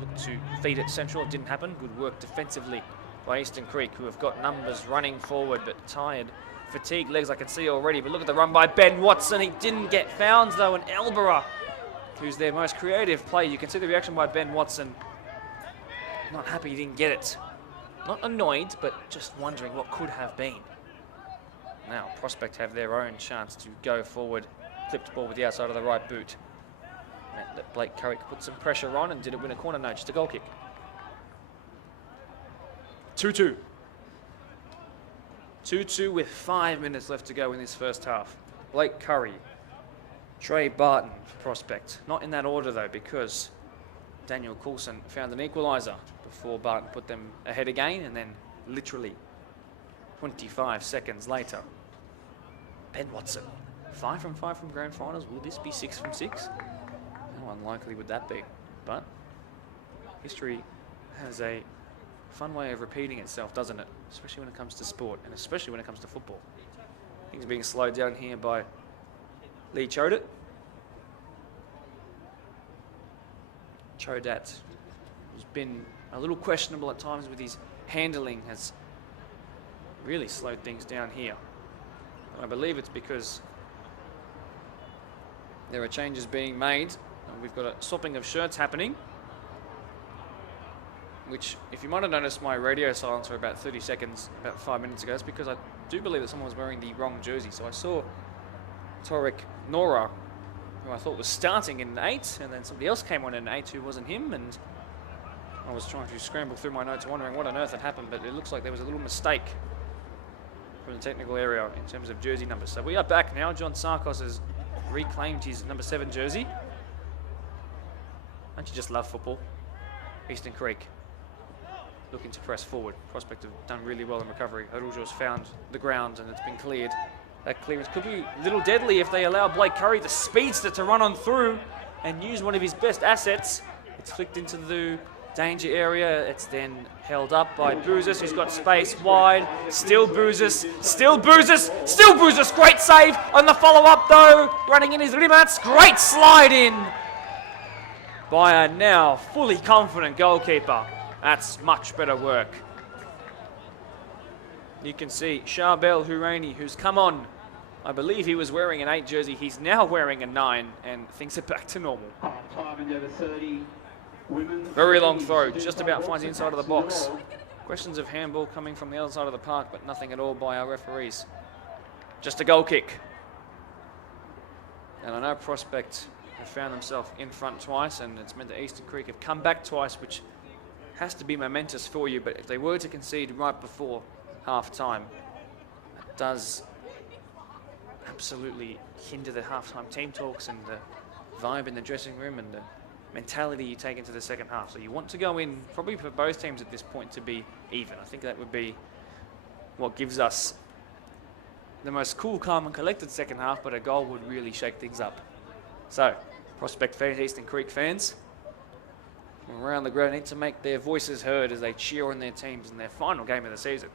Looked to feed it central. It didn't happen. Good work defensively by Eastern Creek, who have got numbers running forward, but tired, fatigued legs I can see already. But look at the run by Ben Watson. He didn't get found though, and Elbera who's their most creative player. You can see the reaction by Ben Watson. Not happy he didn't get it. Not annoyed, but just wondering what could have been. Now, Prospect have their own chance to go forward. Clipped ball with the outside of the right boot. Meant that Blake Curry could put some pressure on, and did it win a corner? No, just a goal kick. 2-2. 2-2 with 5 minutes left to go in this first half. Blake Curry, Trey Barton for Prospect. Not in that order though, because Daniel Coulson found an equaliser before Barton put them ahead again, and then literally 25 seconds later, Ben Watson. 5 from 5 from grand finals. Will this be 6 from 6? How unlikely would that be? But history has a fun way of repeating itself, doesn't it? Especially when it comes to sport, and especially when it comes to football. Things being slowed down here by Lee Chodat. Chodat, who's been a little questionable at times with his handling, has really slowed things down here. And I believe it's because there are changes being made. And we've got a swapping of shirts happening, which, if you might have noticed my radio silence for about 30 seconds, about 5 minutes ago, it's because I do believe that someone was wearing the wrong jersey. So I saw Torek Nora, who I thought was starting in 8, and then somebody else came on in 8 who wasn't him, and I was trying to scramble through my notes wondering what on earth had happened, but it looks like there was a little mistake from the technical area in terms of jersey numbers. So we are back now. John Sarkos has reclaimed his number 7 jersey. Don't you just love football? Eastern Creek looking to press forward. Prospect have done really well in recovery. Araujo's found the ground and it's been cleared. That clearance could be a little deadly if they allow Blake Curry, the speedster, to run on through and use one of his best assets. It's flicked into the danger area. It's then held up by Bouzis, who's got space wide. Still Bouzis, still Bouzis, still Bouzis. Great save on the follow-up though. Running in his Rimats. Great slide in by a now fully confident goalkeeper. That's much better work. You can see Charbel Hourani, who's come on. I believe he was wearing an 8 jersey. He's now wearing a 9, and things are back to normal. Very long throw, just about finds the inside of the box. Questions of handball coming from the other side of the park, but nothing at all by our referees. Just a goal kick. And I know Prospect have found themselves in front twice, and it's meant that Eastern Creek have come back twice, which has to be momentous for you. But if they were to concede right before half-time, it does absolutely hinder the half-time team talks and the vibe in the dressing room and the mentality you take into the second half. So you want to go in, probably for both teams at this point, to be even. I think that would be what gives us the most cool, calm and collected second half, but a goal would really shake things up. So, Prospect fans, Eastern Creek fans, from around the ground need to make their voices heard as they cheer on their teams in their final game of the season.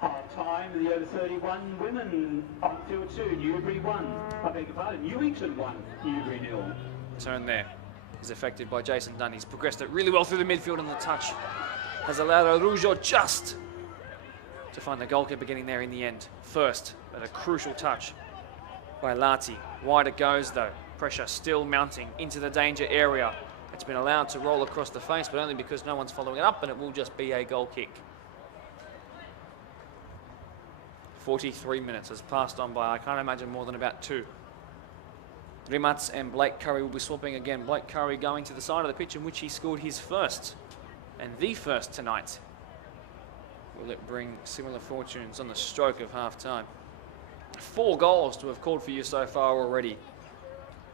Half-time, the over 31 women on field 2, Newbury 1. I beg your pardon, Newington 1, Newbury 0. Turn there is effected by Jason Dunn. He's progressed it really well through the midfield, and the touch has allowed Araujo just to find the goalkeeper getting there in the end. First, but a crucial touch by Lati. Wide it goes though. Pressure still mounting into the danger area. It's been allowed to roll across the face, but only because no one's following it up, and it will just be a goal kick. 43 minutes has passed on by, I can't imagine, more than about 2. Rimats and Blake Curry will be swapping again. Blake Curry going to the side of the pitch in which he scored his first, and the first tonight. Will it bring similar fortunes on the stroke of half-time? 4 goals to have called for you so far already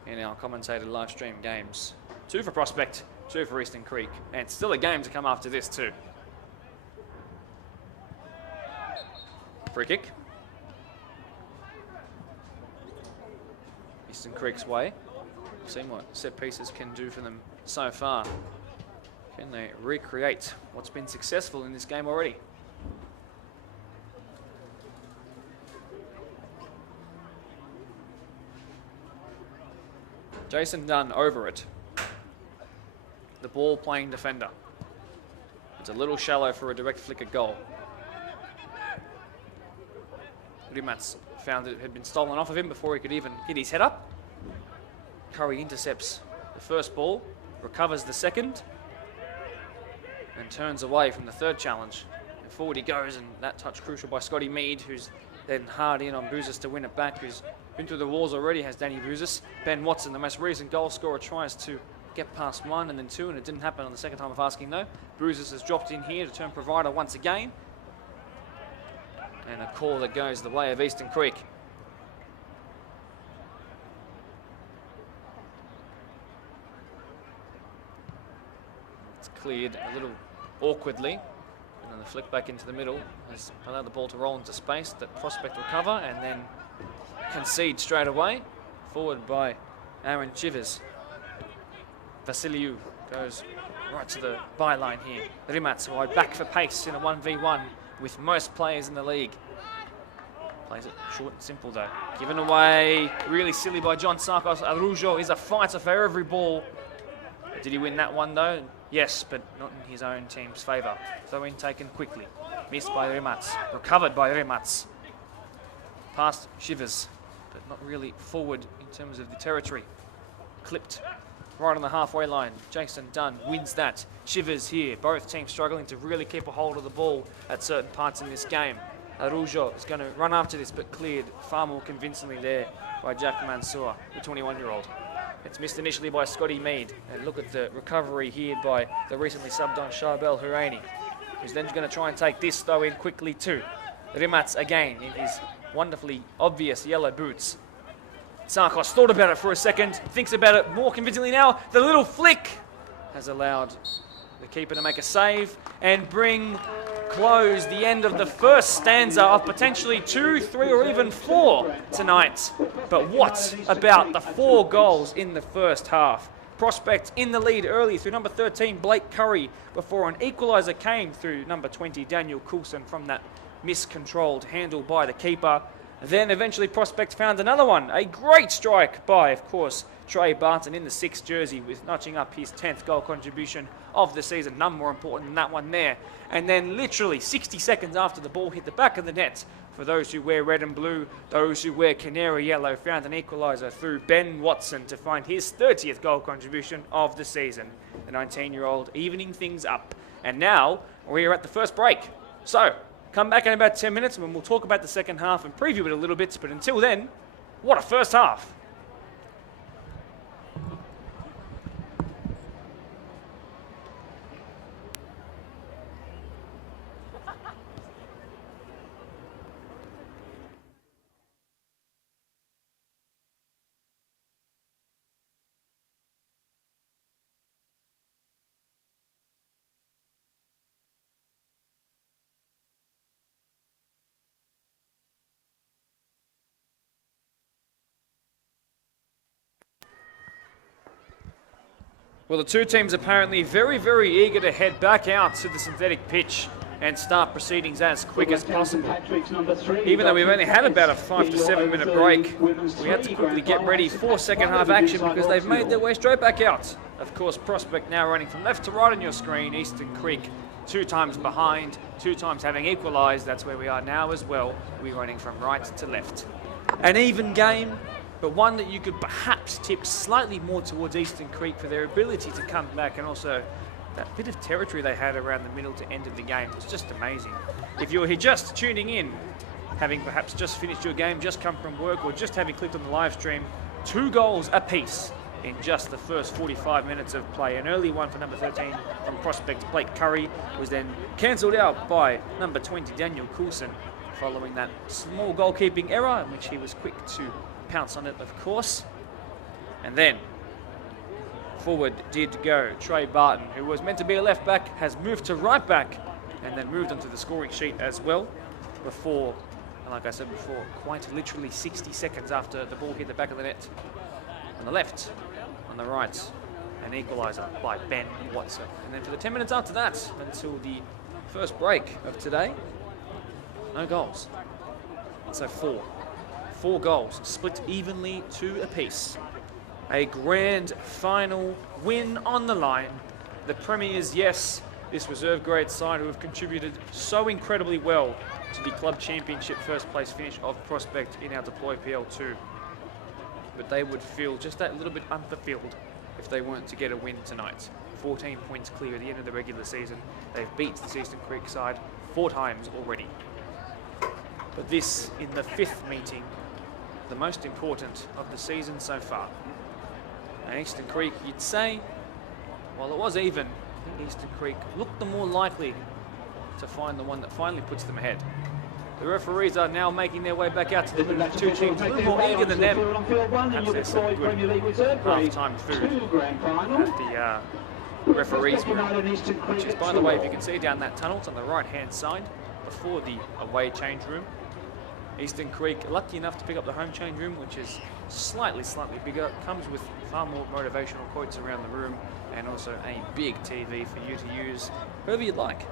in our commentated live stream games. 2 for Prospect, 2 for Eastern Creek, and still a game to come after this too. Free kick. Eastern Creek's way. We've seen what set pieces can do for them so far. Can they recreate what's been successful in this game already? Jason Dunn over it. The ball playing defender. It's a little shallow for a direct flicker goal. Rimats found that it had been stolen off of him before he could even hit his head up. Curry intercepts the first ball, recovers the second, and turns away from the third challenge. And forward he goes, and that touch crucial by Scotty Mead, who's then hard in on Bouzis to win it back, who's been through the walls already, has Danny Bouzis. Ben Watson, the most recent goal scorer, tries to get past one and then two, and it didn't happen on the second time of asking though. Bouzis has dropped in here to turn provider once again. And a call that goes the way of Eastern Creek. It's cleared a little awkwardly. And then the flick back into the middle has allowed the ball to roll into space. That Prospect recover and then concede straight away. Forward by Aaron Chivers. Vasiliou goes right to the byline here. Rimats wide back for pace in a 1v1 with most players in the league. Plays it short and simple though. Given away, really silly by John Sarkos. Araujo is a fighter for every ball. Did he win that one though? Yes, but not in his own team's favour. Throw in taken quickly. Missed by Rimats. Recovered by Rimats. Past Shivers, but not really forward in terms of the territory. Clipped right on the halfway line. Jason Dunn wins that. Shivers here. Both teams struggling to really keep a hold of the ball at certain parts in this game. Araujo is going to run after this, but cleared far more convincingly there by Jack Mansour, the 21-year-old. It's missed initially by Scotty Mead. And look at the recovery here by the recently subbed on Charbel Houraini, who's then going to try and take this throw in quickly too. Rimats again in his wonderfully obvious yellow boots. Sarkos thought about it for a second, thinks about it more convincingly now. The little flick has allowed the keeper to make a save and close the end of the first stanza of potentially 2, 3 or even 4 tonight. But what about the 4 goals in the first half? Prospect in the lead early through number 13 Blake Curry before an equaliser came through number 20 Daniel Coulson from that miscontrolled handle by the keeper. Then eventually Prospect found another one. A great strike by, of course, Trey Barton in the 6th jersey with notching up his 10th goal contribution of the season. None more important than that one there. And then literally 60 seconds after the ball hit the back of the net, for those who wear red and blue, those who wear canary yellow, found an equaliser through Ben Watson to find his 30th goal contribution of the season. The 19-year-old evening things up. And now we are at the first break. So come back in about 10 minutes and we'll talk about the second half and preview it a little bit. But until then, what a first half. Well, the two teams apparently very, very eager to head back out to the synthetic pitch and start proceedings as quick as possible. Even though we've only had about a 5 to 7 minute break, we had to quickly get ready for second half action because they've made their way straight back out. Of course, Prospect now running from left to right on your screen. Eastern Creek 2 times behind, 2 times having equalised. That's where we are now as well. We're running from right to left. An even game, but one that you could perhaps tip slightly more towards Eastern Creek for their ability to come back, and also that bit of territory they had around the middle to end of the game was just amazing. If you're here just tuning in, having perhaps just finished your game, just come from work, or just having clicked on the live stream, 2 goals apiece in just the first 45 minutes of play. An early one for number 13 from Prospect Blake Curry was then cancelled out by number 20 Daniel Coulson following that small goalkeeping error, in which he was quick to pounce on it, of course. And then forward did go Trey Barton, who was meant to be a left back, has moved to right back and then moved onto the scoring sheet as well before, like I said before, quite literally 60 seconds after the ball hit the back of the net. On the left, on the right, an equaliser by Ben Watson. And then for the 10 minutes after that, until the first break of today, no goals. So 4 goals, split evenly 2 apiece. A grand final win on the line. The Premiers, yes, this reserve grade side who have contributed so incredibly well to the club championship first place finish of Prospect in our Deploy PL2. but they would feel just that little bit unfulfilled if they weren't to get a win tonight. 14 points clear at the end of the regular season. They've beat the Eastern Creek side 4 times already. But this, in the 5th meeting, the most important of the season so far. And Eastern Creek, you'd say, while it was even, I think Eastern Creek looked the more likely to find the one that finally puts them ahead. The referees are now making their way back out to the 2 teams, a little more eager than them. Perhaps there's some good half-time food at the referees room, which is, by the way, if you can see down that tunnel, it's on the right-hand side before the away change room. Eastern Creek, lucky enough to pick up the home change room, which is slightly bigger, comes with far more motivational quotes around the room, and also a big TV for you to use wherever you'd like.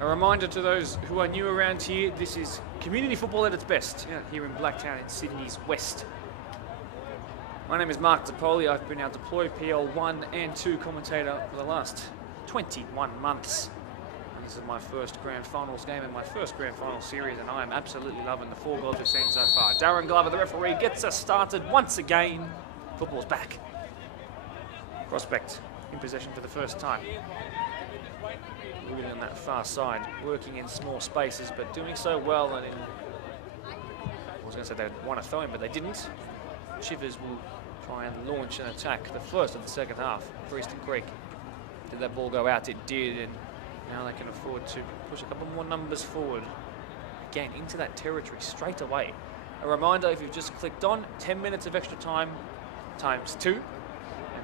A reminder to those who are new around here, this is community football at its best, here in Blacktown in Sydney's west. My name is Mark DePoli. I've been our deployed PL1 and 2 commentator for the last 21 months. And this is my first grand finals game and my first grand final series, and I am absolutely loving the 4 goals we've seen so far. Darren Glover, the referee, gets us started once again. Football's back. Prospect in possession for the first time. Moving on that far side, working in small spaces, but doing so well. And I was going to say they'd want to throw him, but they didn't. Chivers will try and launch an attack, the first of the second half for Eastern Creek. Did that ball go out? It did, and now they can afford to push a couple more numbers forward. Again, into that territory straight away. A reminder, if you've just clicked on, 10 minutes of extra time times 2, and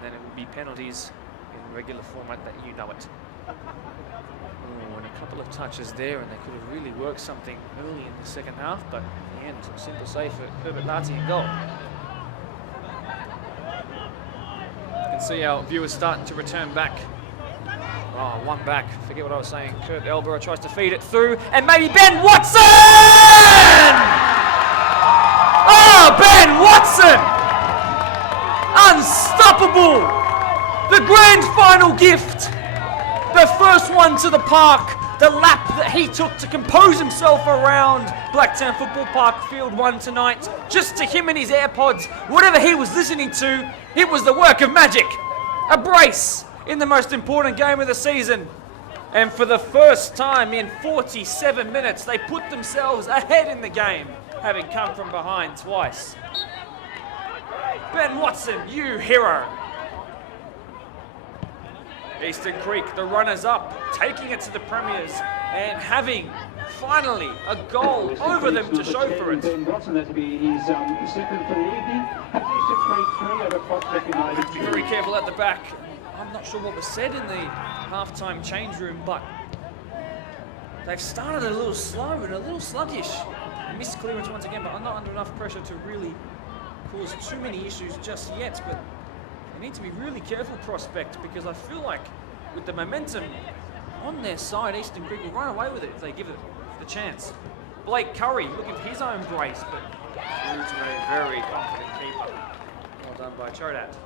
then it will be penalties in regular format that you know it. Oh, and a couple of touches there, and they could have really worked something early in the second half, but in the end, simple save for Herbert Larty in goal. You can see our viewers starting to return back. Oh, one back. Forget what I was saying. Kurt Elborough tries to feed it through, and maybe Ben Watson! Oh, Ben Watson! Unstoppable! The grand final gift. The first one to the park. The lap that he took to compose himself around Blacktown Football Park Field 1 tonight. Just to him and his AirPods, whatever he was listening to, it was the work of magic. A brace in the most important game of the season. And for the first time in 47 minutes, they put themselves ahead in the game, having come from behind twice. Ben Watson, you hero. Eastern Creek, the runners-up, taking it to the premiers and having finally a goal over them to show for it. Ben Watson, that to be his second for the evening. Eastern Creek 3 over Prospect United. Be very careful at the back. I'm not sure what was said in the half-time change room, but they've started a little slow and a little sluggish. Missed clearance once again, but I'm not under enough pressure to really cause too many issues just yet. But they need to be really careful, Prospect, because I feel like with the momentum on their side, Eastern Creek will run away with it if they give it the chance. Blake Curry looking for his own brace, but through to a very confident keeper. Well done by Chodat.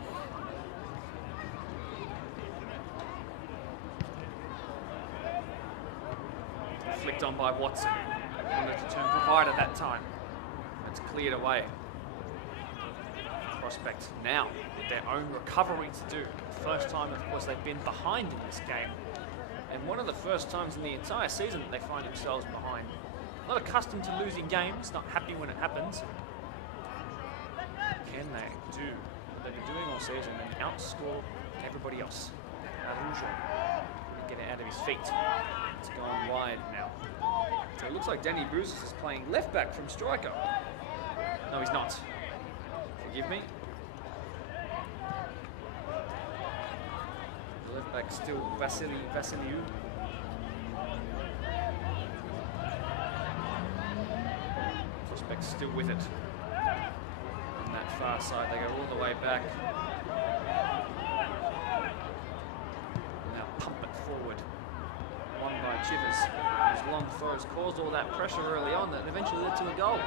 Flicked on by Watson. Wanted to turn provider that time. It's cleared away. Prospect now with their own recovery to do. First time, of course, they've been behind in this game. And one of the first times in the entire season that they find themselves behind. Not accustomed to losing games, not happy when it happens. Can they do what they've been doing all season and outscore everybody else? Araujo get it out of his feet. It's gone wide now. So it looks like Danny Bruces is playing left back from striker. No, he's not. Forgive me. The left back still Vasiliou. Prospect still with it. On that far side, they go all the way back. Now pump it forward. Won by Chivers. His long throws caused all that pressure early on that eventually led to a goal.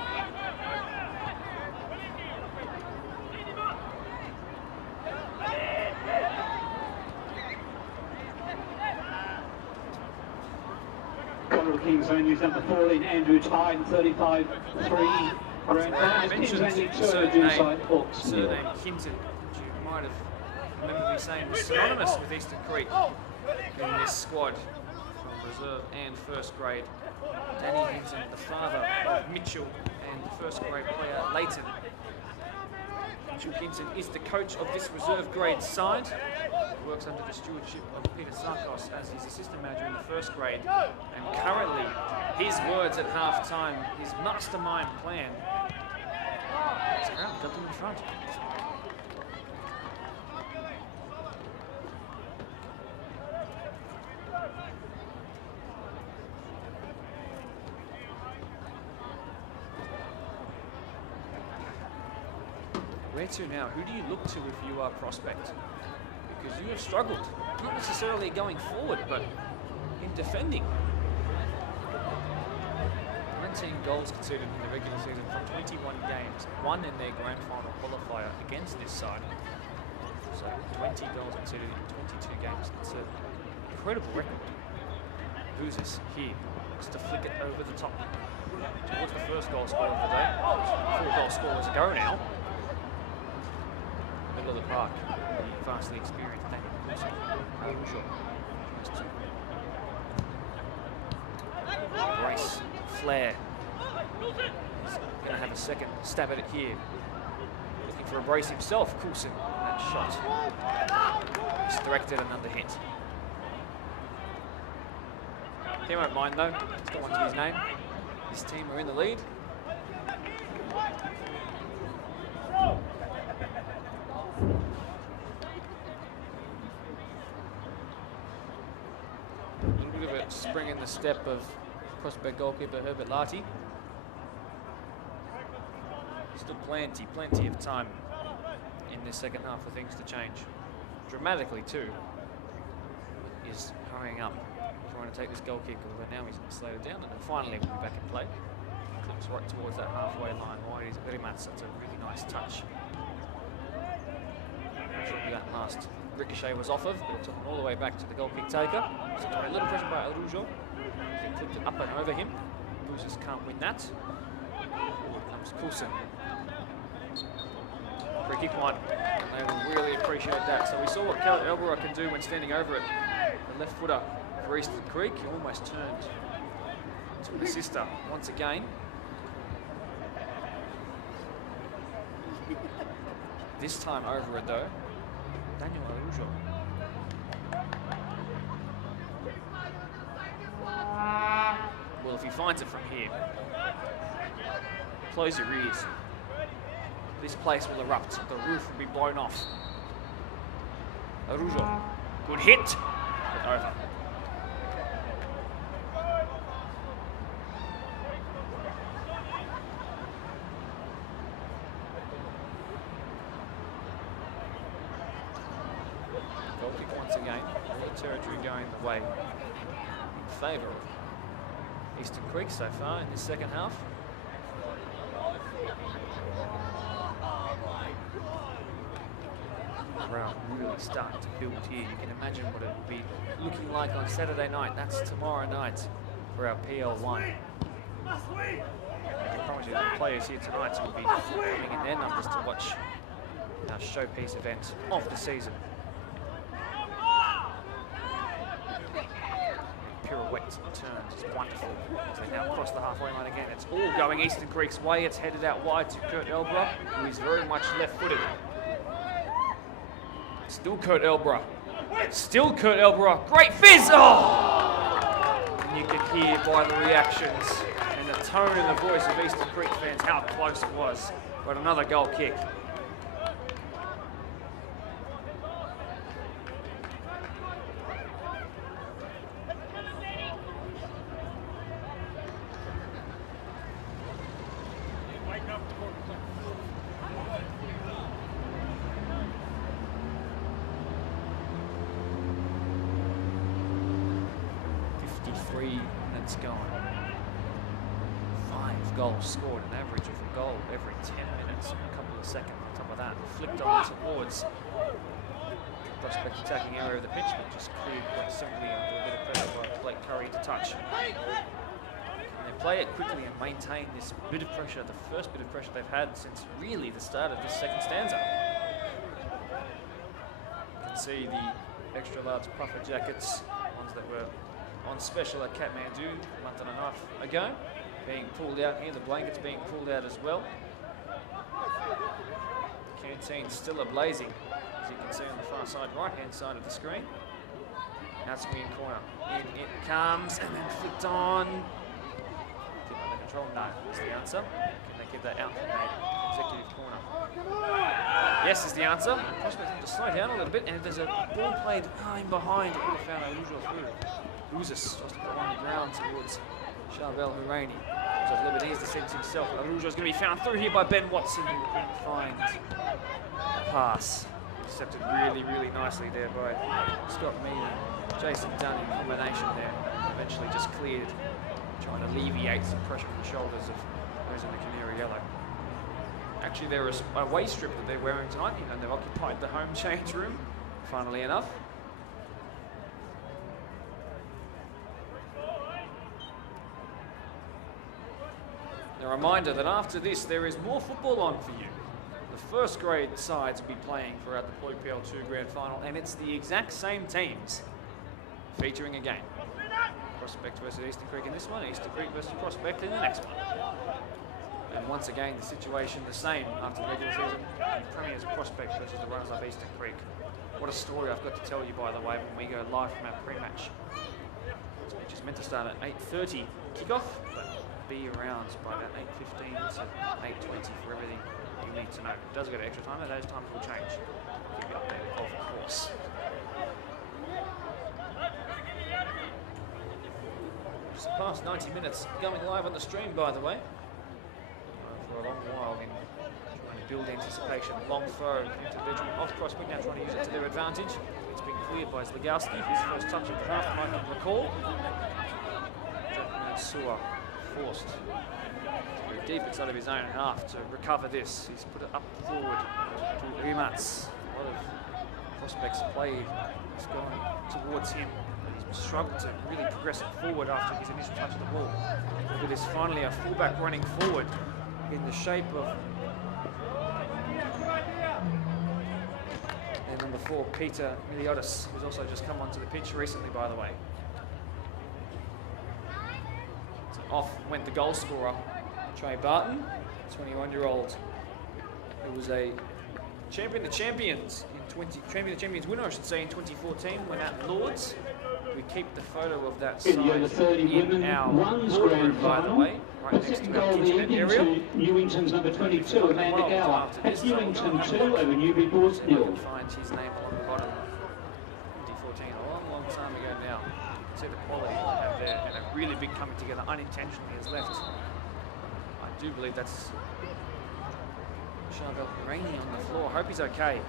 King's own use number 14, Andrew Tide, 35-3. Around I 5 mentioned Atlantic the surge inside Hawks. surname Hinton, which you might have remembered me saying was synonymous with Eastern Creek in this squad from reserve and first grade. Danny Hinton, the father of Mitchell and first grade player Leighton. Mitchell Hinton is the coach of this reserve grade side. He works under the stewardship of Peter Sarkos as his assistant manager in the first grade. And currently, his words at half-time, his mastermind plan, is Crown got them in front. Where to now? Who do you look to if you are Prospect? Because you have struggled, not necessarily going forward, but in defending. 19 goals conceded in the regular season from 21 games, one in their grand final qualifier against this side. So 20 goals conceded in 22 games. It's an incredible record. Who's this here? Looks to flick it over the top towards the first goal scorer of the day. 4 goal scorers ago now. Middle of the park, the vastly experienced Araujo. Brace, Flair. He's going to have a second stab at it here. Looking for a brace himself, Coulson. That shot. Misdirected and under hit. He won't mind though. He's got one to his name. His team are in the lead. Spring in the step of Prospect goalkeeper Herbert Larty. Still plenty of time in this second half for things to change. Dramatically too. Is hurrying up, trying to take this goal kick, but now he's slated down and finally will be back in play. Clips right towards that halfway line. Wide is very much. That's a really nice touch. Not sure who that last ricochet was off of, but it took him all the way back to the goal kick taker. So a little pressure by Araujo. He flipped it up and over him. Losers can't win that. Here comes Coulson. Free kick one. And they will really appreciate that. So we saw what Kelly Elborough can do when standing over it. The left footer for Eastern Creek. He almost turned to an assister once again. This time over it though. Daniel Araujo. Well, if he finds it from here, close your ears. This place will erupt. The roof will be blown off. Araujo. Good hit. But over. Goal kick once again. All the territory going the way in favour of Eastern Creek so far in this second half. Morale really starting to build here. You can imagine what it will be looking like on Saturday night. That's tomorrow night for our PL1. I can promise you that the players here tonight will be coming in their numbers to watch our showpiece event of the season. Pirouette turns is wonderful. So they now cross the halfway line again. It's all going Eastern Creek's way. It's headed out wide to Kurt Elborough, who is very much left-footed. Still Kurt Elborough. Still Kurt Elborough. Great fizz! Oh! And you could hear by the reactions and the tone and the voice of Eastern Creek fans how close it was. But another goal kick. Minutes gone. 5 goals scored, an average of a goal every 10 minutes, and a couple of seconds on top of that. Flicked on towards Prospect attacking area of the pitch, but just cleared quite simply under a bit of pressure by Blake Curry to touch. And they've play it quickly and maintain this bit of pressure, the first bit of pressure they've had since really the start of this second stanza. You can see the extra large puffer jackets, ones that were on special at Kathmandu a month and a half ago, being pulled out here, the blankets being pulled out as well. Canteen still ablazing, as you can see on the far side, right-hand side of the screen. Now it's wing corner. In it comes, and then flipped on. Did under control? No, is the answer. Can they get that out from the executive corner? Yes is the answer. And Prospect have to slow down a little bit, and there's a ball played in behind. It would have found Araujo through. Bouzis tries to put on the ground towards Charbel Hourani. So Lebanese defends himself. Araujo's going to be found through here by Ben Watson, who couldn't find a pass. Intercepted really, really nicely there by Scott Mead and Jason Dunn in combination there. Eventually just cleared, trying to alleviate some pressure from the shoulders of those in the Canary Yellow. Actually, there is a waist strip that they're wearing tonight, and they've occupied the home change room, funnily enough. A reminder that after this, there is more football on for you. The first grade sides will be playing throughout the Ploy PL2 Grand Final, and it's the exact same teams featuring a game. Prospect versus Eastern Creek in this one, Eastern Creek versus Prospect in the next one. And once again, the situation the same after the regular season. Premiers Prospect versus the runners-up Eastern Creek. What a story I've got to tell you, by the way, when we go live from our pre-match, which is meant to start at 8:30 kickoff, but be around by about 8:15 to 8:20 for everything you need to know. It does get extra time, and those times will change. Keep you updated, of course. Just past 90 minutes going live on the stream, by the way. For a long while in trying to build anticipation. Long throw into the bedroom off Prospect, now trying to use it to their advantage. It's been cleared by Zlagowski, his first touch of the half, I can recall. Sewer forced to go deep inside of his own half to recover this. He's put it up forward to Rimats. A lot of Prospects played has gone towards him. He's struggled to really progress it forward after his initial touch of the ball. Look at this, finally a fullback running forward in the shape of and number 4, Peter Miliotis, who's also just come onto the pitch recently, by the way. So off went the goal scorer, Trey Barton, 21-year-old, who was a champion of the champions winner, I should say, in 2014 when at Lords. We keep the photo of that side in our boardroom, by the way, right next to our kitchenette area. Newington's number 22, Amanda Gower. That's Newington 2 over Newburyport 0. Find his name along the bottom. 2014, a long time ago now. See the quality we have there, and a really big coming together unintentionally has left. I do believe that's Charbel Hourani on the floor. I hope he's okay.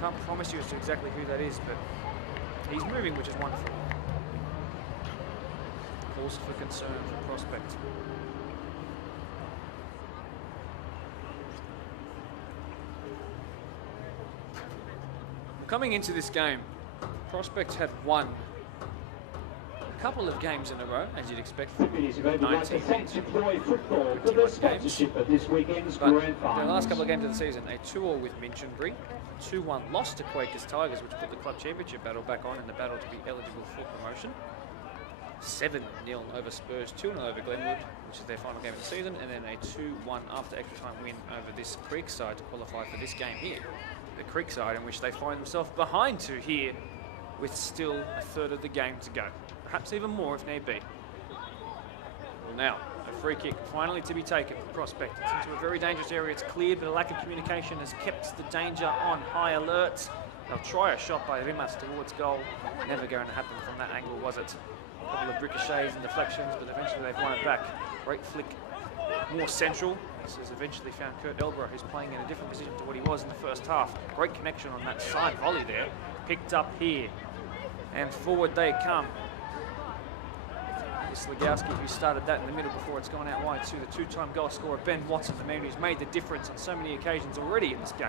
Can't promise you as to exactly who that is, but he's moving, which is wonderful. Cause for concern for Prospect. Coming into this game, Prospect had won a couple of games in a row, as you'd expect from 19 Football for the sponsorship of this weekend's Grand Final. The last couple of games of the season, a 2-2 with Minchinbury, a 2-1 loss to Quakers Tigers, which put the club championship battle back on in the battle to be eligible for promotion. 7-0 over Spurs, 2-0 over Glenwood, which is their final game of the season, and then a 2-1 after extra time win over this Creek side to qualify for this game here. The Creek side in which they find themselves behind 2 here with still a third of the game to go. Perhaps even more if need be. Well, now, a free kick finally to be taken for Prospect. It's into a very dangerous area. It's cleared, but a lack of communication has kept the danger on high alert. They'll try a shot by Rimas towards goal. Never going to happen from that angle, was it? A couple of ricochets and deflections, but eventually they've won it back. Great flick, more central. This has eventually found Kurt Elborough, who's playing in a different position to what he was in the first half. Great connection on that side volley there. Picked up here. And forward they come. It's Legowski who started that in the middle before it's gone out wide to the 2-time goal scorer Ben Watson, the man who's made the difference on so many occasions already in this game.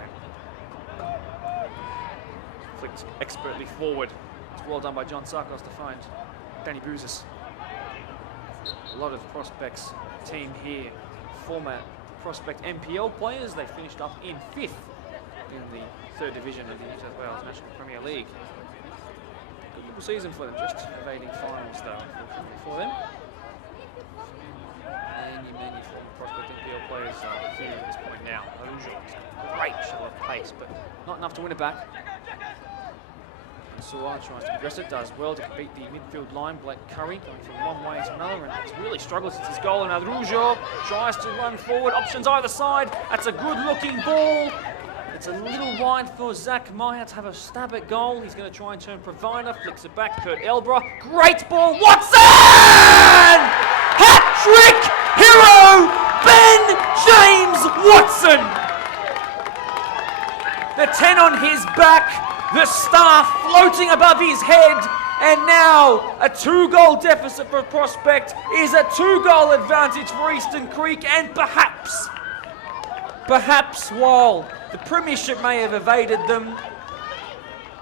Flicked expertly forward. It's well done by John Sarkos to find Danny Bouzis. A lot of Prospects team here, former Prospect MPL players. They finished up in 5th in the 3rd division of the New South Wales National Premier League. Good little season for them, just evading finals though, unfortunately for them. Many former Prospect MPL players here at this point now. Araujo, great show of pace, but not enough to win it back. Suar tries to progress it, does well to beat the midfield line. Blake Curry going from one way to another, and it's really struggled since his goal. And Araujo tries to run forward, options either side. That's a good-looking ball. It's a little wide for Zach Meyer to have a stab at goal. He's going to try and turn provider, flicks it back. Kurt Elbra, great ball. Watson! Hat-trick hero, Ben James Watson. The 10 on his back. The star floating above his head, and now a 2-goal deficit for Prospect is a 2-goal advantage for Eastern Creek, and perhaps while the premiership may have evaded them,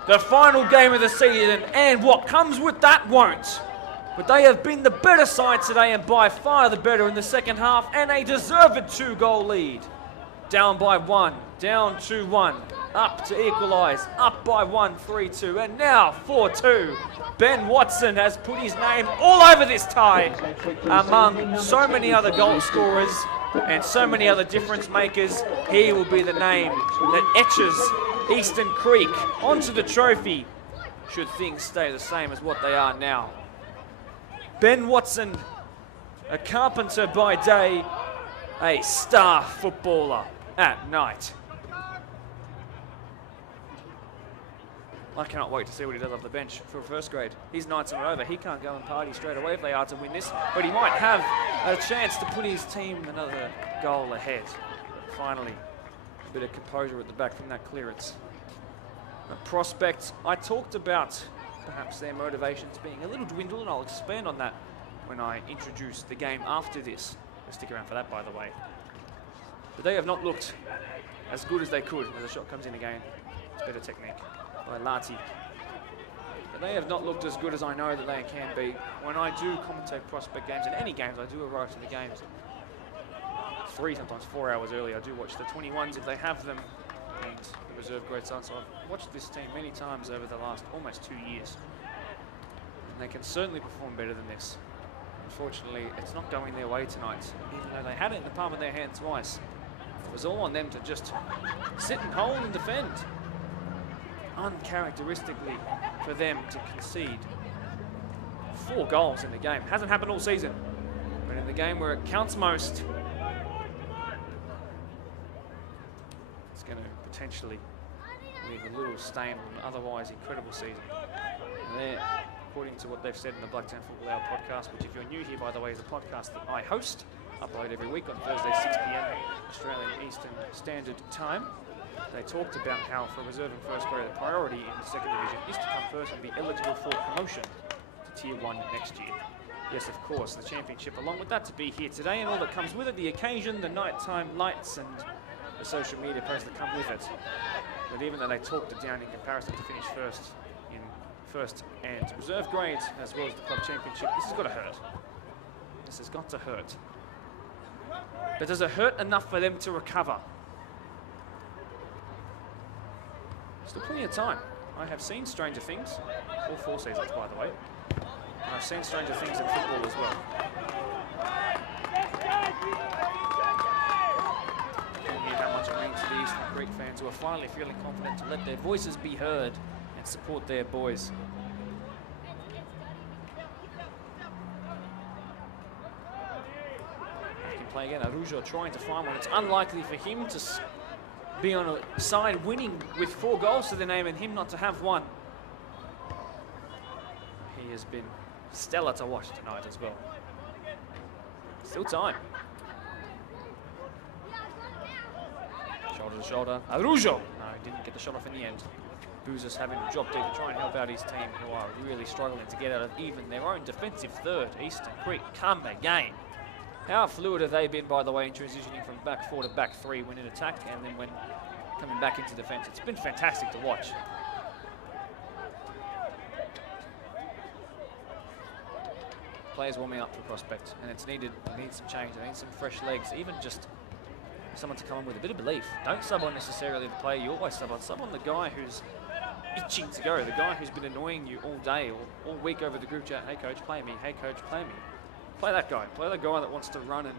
the final game of the season and what comes with that won't. But they have been the better side today, and by far the better in the second half, and a deserved 2-goal lead. Down by 1, down 2-1. Up to equalise, up by 1, 3-2, and now 4-2. Ben Watson has put his name all over this tie among so many other goal scorers and so many other difference makers. He will be the name that etches Eastern Creek onto the trophy should things stay the same as what they are now. Ben Watson, a carpenter by day, a star footballer at night. I cannot wait to see what he does off the bench for first grade. His night's not over. He can't go and party straight away if they are to win this, but he might have a chance to put his team another goal ahead. Finally, a bit of composure at the back from that clearance. A Prospect, I talked about perhaps their motivations being a little dwindled, and I'll expand on that when I introduce the game after this. Stick around for that, by the way. But they have not looked as good as they could as the shot comes in again. It's better technique by Lati. But they have not looked as good as I know that they can be. When I do commentate Prospect games, and any games, I do arrive to the games 3, sometimes 4 hours early. I do watch the 21s if they have them, and the reserve grade side. So I've watched this team many times over the last almost 2 years. And they can certainly perform better than this. Unfortunately, it's not going their way tonight, even though they had it in the palm of their hand twice. It was all on them to just sit and hold and defend. Uncharacteristically for them to concede 4 goals in the game. Hasn't happened all season, but in the game where it counts most, it's going to potentially leave a little stain on an otherwise incredible season. And there, according to what they've said in the Blacktown Football Hour podcast, which if you're new here, by the way, is a podcast that I host, upload every week on Thursday, 6 p.m. Australian Eastern Standard Time. They talked about how for reserve and first grade, the priority in the second division is to come first and be eligible for promotion to Tier 1 next year. Yes, of course, the championship along with that to be here today and all that comes with it, the occasion, the nighttime lights and the social media posts that come with it. But even though they talked it down in comparison to finish first in first and reserve grade as well as the club championship, this has got to hurt. This has got to hurt. But does it hurt enough for them to recover? Still plenty of time. I have seen stranger things, all 4 seasons by the way, and I've seen stranger things in football as well. You can hear how much it means to the Eastern Creek fans who are finally feeling confident to let their voices be heard and support their boys. He can play again. Araujo trying to find one. It's unlikely for him to be on a side winning with 4 goals to their name and him not to have 1. He has been stellar to watch tonight as well. Still time. Shoulder to shoulder. Araujo! No, he didn't get the shot off in the end. Boozers having to drop deep to try and help out his team, who are really struggling to get out of even their own defensive third. Eastern Creek come again. How fluid have they been, by the way, in transitioning from back 4 to back 3 when in attack and then when coming back into defence. It's been fantastic to watch. players warming up for Prospect, and it's needed. It needs some change. It needs some fresh legs, even just someone to come on with a bit of belief. Don't sub on necessarily the player you always sub on. Sub on the guy who's itching to go, the guy who's been annoying you all day or all week over the group chat. Hey coach, play me. Hey coach, play me. Play that guy. Play the guy that wants to run and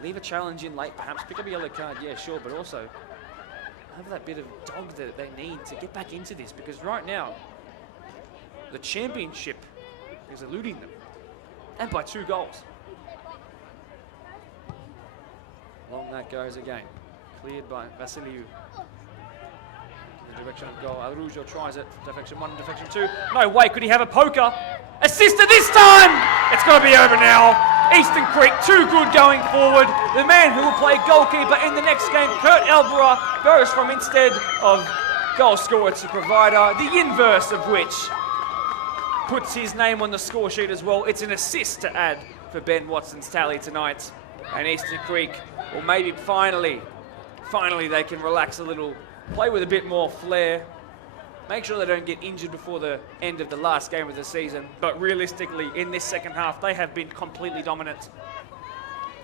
leave a challenge in late, perhaps pick up a yellow card, yeah, sure, but also have that bit of dog that they need to get back into this, because right now, the championship is eluding them, and by 2 goals. Long that goes again, cleared by Vasiliou. The direction of goal, Araujo tries it, deflection 1, deflection 2, no way, could he have a poker? Assisted this time! It's got to be over now. Eastern Creek, too good going forward. The man who will play goalkeeper in the next game, Kurt Elborough, goes from instead of goal scorer to provider, the inverse of which puts his name on the score sheet as well. It's an assist to add for Ben Watson's tally tonight. And Eastern Creek, well, maybe finally they can relax a little, play with a bit more flair, make sure they don't get injured before the end of the last game of the season. But realistically, in this second half, they have been completely dominant.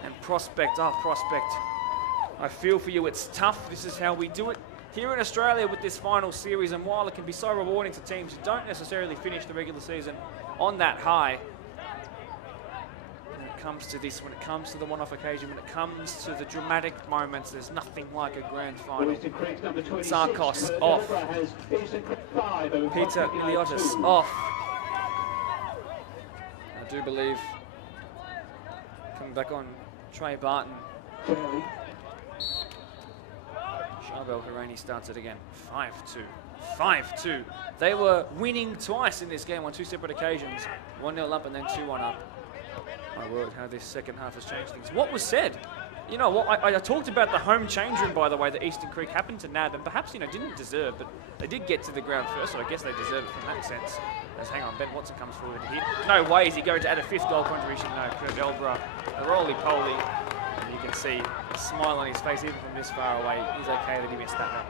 And Prospect, I feel for you. It's tough. This is how we do it here in Australia with this final series. And while it can be so rewarding to teams who don't necessarily finish the regular season on that high, when it comes to this, when it comes to the one-off occasion, when it comes to the dramatic moments, there's nothing like a grand final. Sarkos off. Peter Iliotis off. I do believe coming back on Trey Barton. Charbel Hirani starts it again. 5-2. 5-2. They were winning twice in this game on 2 separate occasions. 1-0 up and then 2-1 up. My word, how this second half has changed things. What was said? You know what, I talked about the home change room, by the way, that Eastern Creek happened to nab, and perhaps, didn't deserve, but they did get to the ground first, so I guess they deserve it from that sense. As, hang on, Ben Watson comes forward here. No way is he going to add a 5th goal contribution. No, Kurt Elborough, the roly-poly, and you can see a smile on his face even from this far away. He's okay that he missed that one.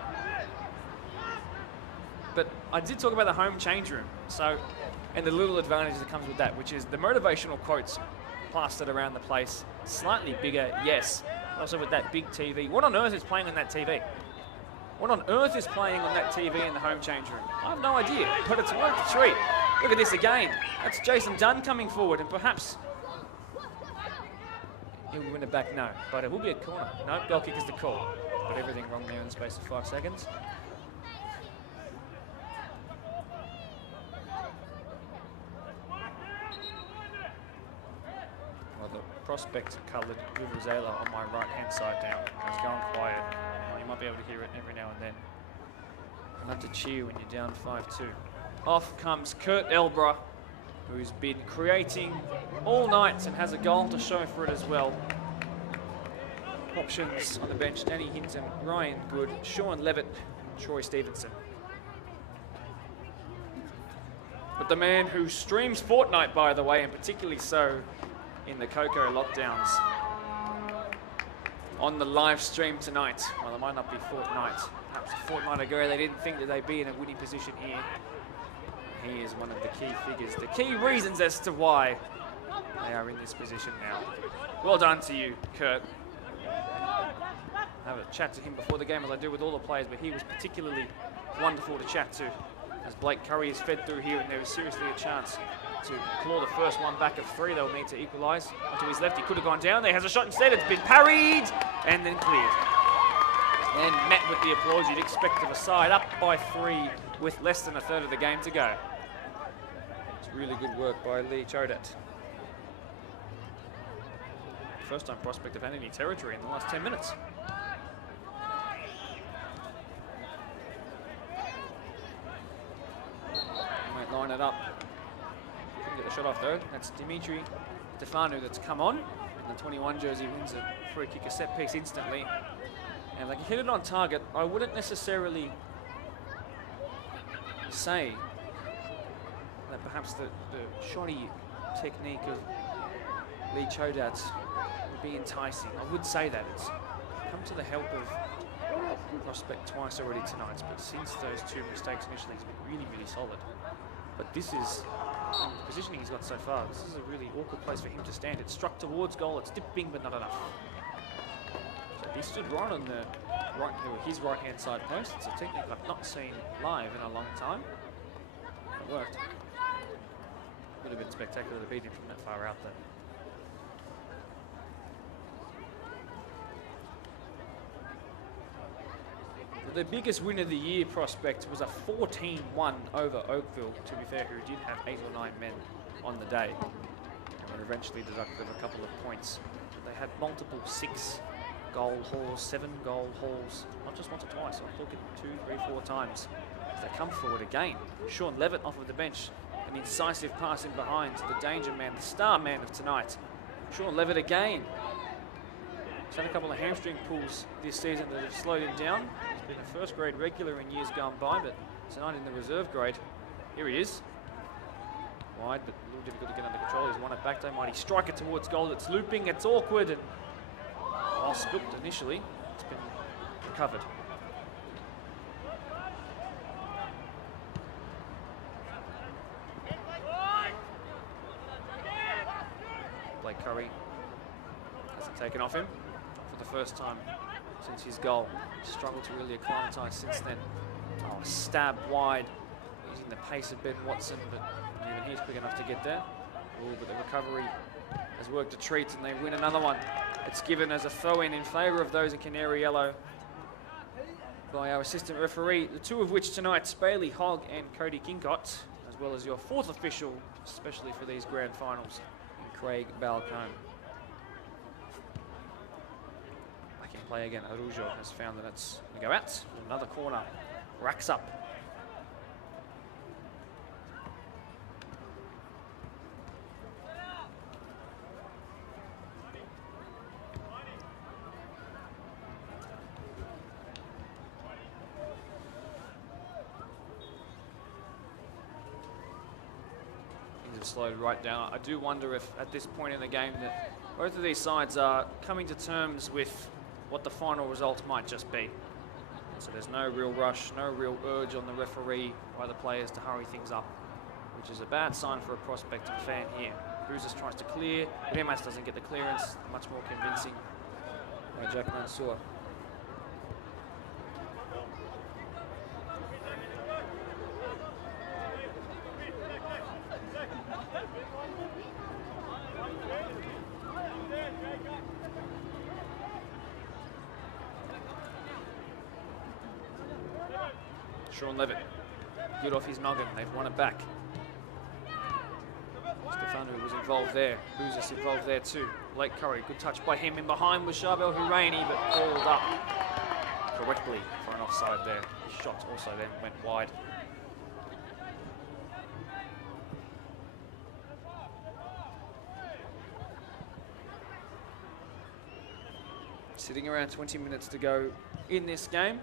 But I did talk about the home change room, so, and the little advantage that comes with that, which is the motivational quotes plastered around the place, slightly bigger, yes. Also with that big TV. What on earth is playing on that TV? What on earth is playing on that TV in the home change room? I have no idea, but it's worth a treat. Look at this again. That's Jason Dunn coming forward, and perhaps he'll win it back, no. But it will be a corner. No, goal kick is the call. But everything wrong there in the space of 5 seconds. Prospect coloured Vuvuzela on my right-hand side down. It's going quiet. Well, you might be able to hear it every now and then. Enough to cheer when you're down 5-2. Off comes Kurt Elborough, who's been creating all night and has a goal to show for it as well. Options on the bench: Danny Hinton, Ryan Good, Sean Levitt, Troy Stevenson. But the man who streams Fortnite, by the way, and particularly so in the Coco lockdowns, on the live stream tonight. Well, it might not be Fortnite. Perhaps a fortnight ago they didn't think that they'd be in a winning position here. He is one of the key figures, the key reasons as to why they are in this position now. Well done to you, Kurt. I have a chat to him before the game as I do with all the players, but he was particularly wonderful to chat to as Blake Curry is fed through here, and there is seriously a chance to claw the first one back of 3. They'll need to equalise. To his left, he could have gone down. There has a shot instead. It's been parried and then cleared. And met with the applause you'd expect of a side up by 3 with less than a third of the game to go. It's really good work by Lee Chodat. First time Prospect have had any territory in the last 10 minutes. Might line it up. Get the shot off though. That's Dimitri Stefanu that's come on. And the 21 jersey wins a free kick, a set piece instantly. And like, he hit it on target. I wouldn't necessarily say that perhaps the shoddy technique of Lee Chodat would be enticing. I would say that. It's come to the help of Prospect twice already tonight, but since those 2 mistakes initially, it's been really, really solid. But this is And the positioning he's got so far, this is a really awkward place for him to stand. It's struck towards goal, it's dipping, but not enough. So he stood right on his right-hand side post. It's a technique I've not seen live in a long time. It worked. Would have been spectacular to beat him from that far out, though. The biggest win of the year prospect was a 14-1 over Oakville, to be fair, who did have 8 or 9 men on the day. And were eventually deducted a couple of points. But they had multiple 6-goal hauls, 7-goal hauls, not just once or twice, I'm talking 2, 3, 4 times. As they come forward again. Sean Levitt off of the bench, an incisive pass in behind to the danger man, the star man of tonight. Sean Levitt again. He's had a couple of hamstring pulls this season that have slowed him down. He's been a first grade regular in years gone by, but tonight in the reserve grade. Here he is. Wide, but a little difficult to get under control. He's won it back, though. Mighty strike it towards goal. It's looping, it's awkward, and while spilt initially, it's been recovered. Blake Curry hasn't taken off him for the first time since his goal. Struggled to really acclimatise since then. Oh, stab wide, using the pace of Ben Watson, but even he's quick enough to get there. Oh, but the recovery has worked a treat, and they win another one. It's given as a throw-in in favour of those in Canary Yellow by our assistant referee, the two of which tonight, Bailey Hogg and Cody Kincott, as well as your 4th official, especially for these grand finals, Craig Balcone. Back in play again. Araujo has found that it's going to go out. Another corner. Racks up. Slowed right down. I do wonder if at this point in the game that both of these sides are coming to terms with what the final result might just be. So there's no real rush, no real urge on the referee by the players to hurry things up, which is a bad sign for a prospective fan here. Bruises tries to clear, but Emas doesn't get the clearance. Much more convincing by Jack Mansour. Sean Levitt, good off his noggin, they've won it back. Stefano was involved there, Bouzis involved there too. Blake Curry, good touch by him, in behind was Charbel Huraini, but called up correctly for an offside there. His shot also then went wide. Sitting around 20 minutes to go in this game.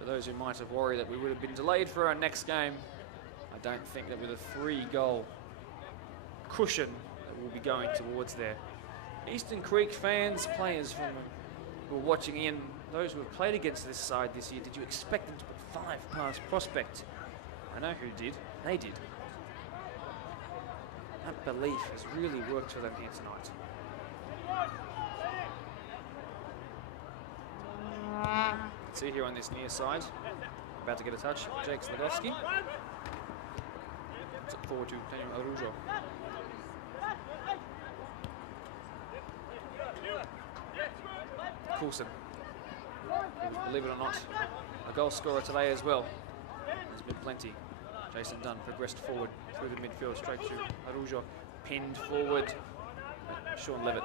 For those who might have worried that we would have been delayed for our next game, I don't think that with a 3-goal cushion that we'll be going towards there. Eastern Creek fans, players from who are watching in, those who have played against this side this year, did you expect them to put 5 past Prospect? I know who did. They did. That belief has really worked for them here tonight. See here on this near side, about to get a touch, Jake Slagowski. Puts it forward to Daniel Araujo. Coulson, believe it or not, a goal scorer today as well. There's been plenty. Jason Dunn progressed forward through the midfield, straight to Araujo, pinned forward. Sean Levitt,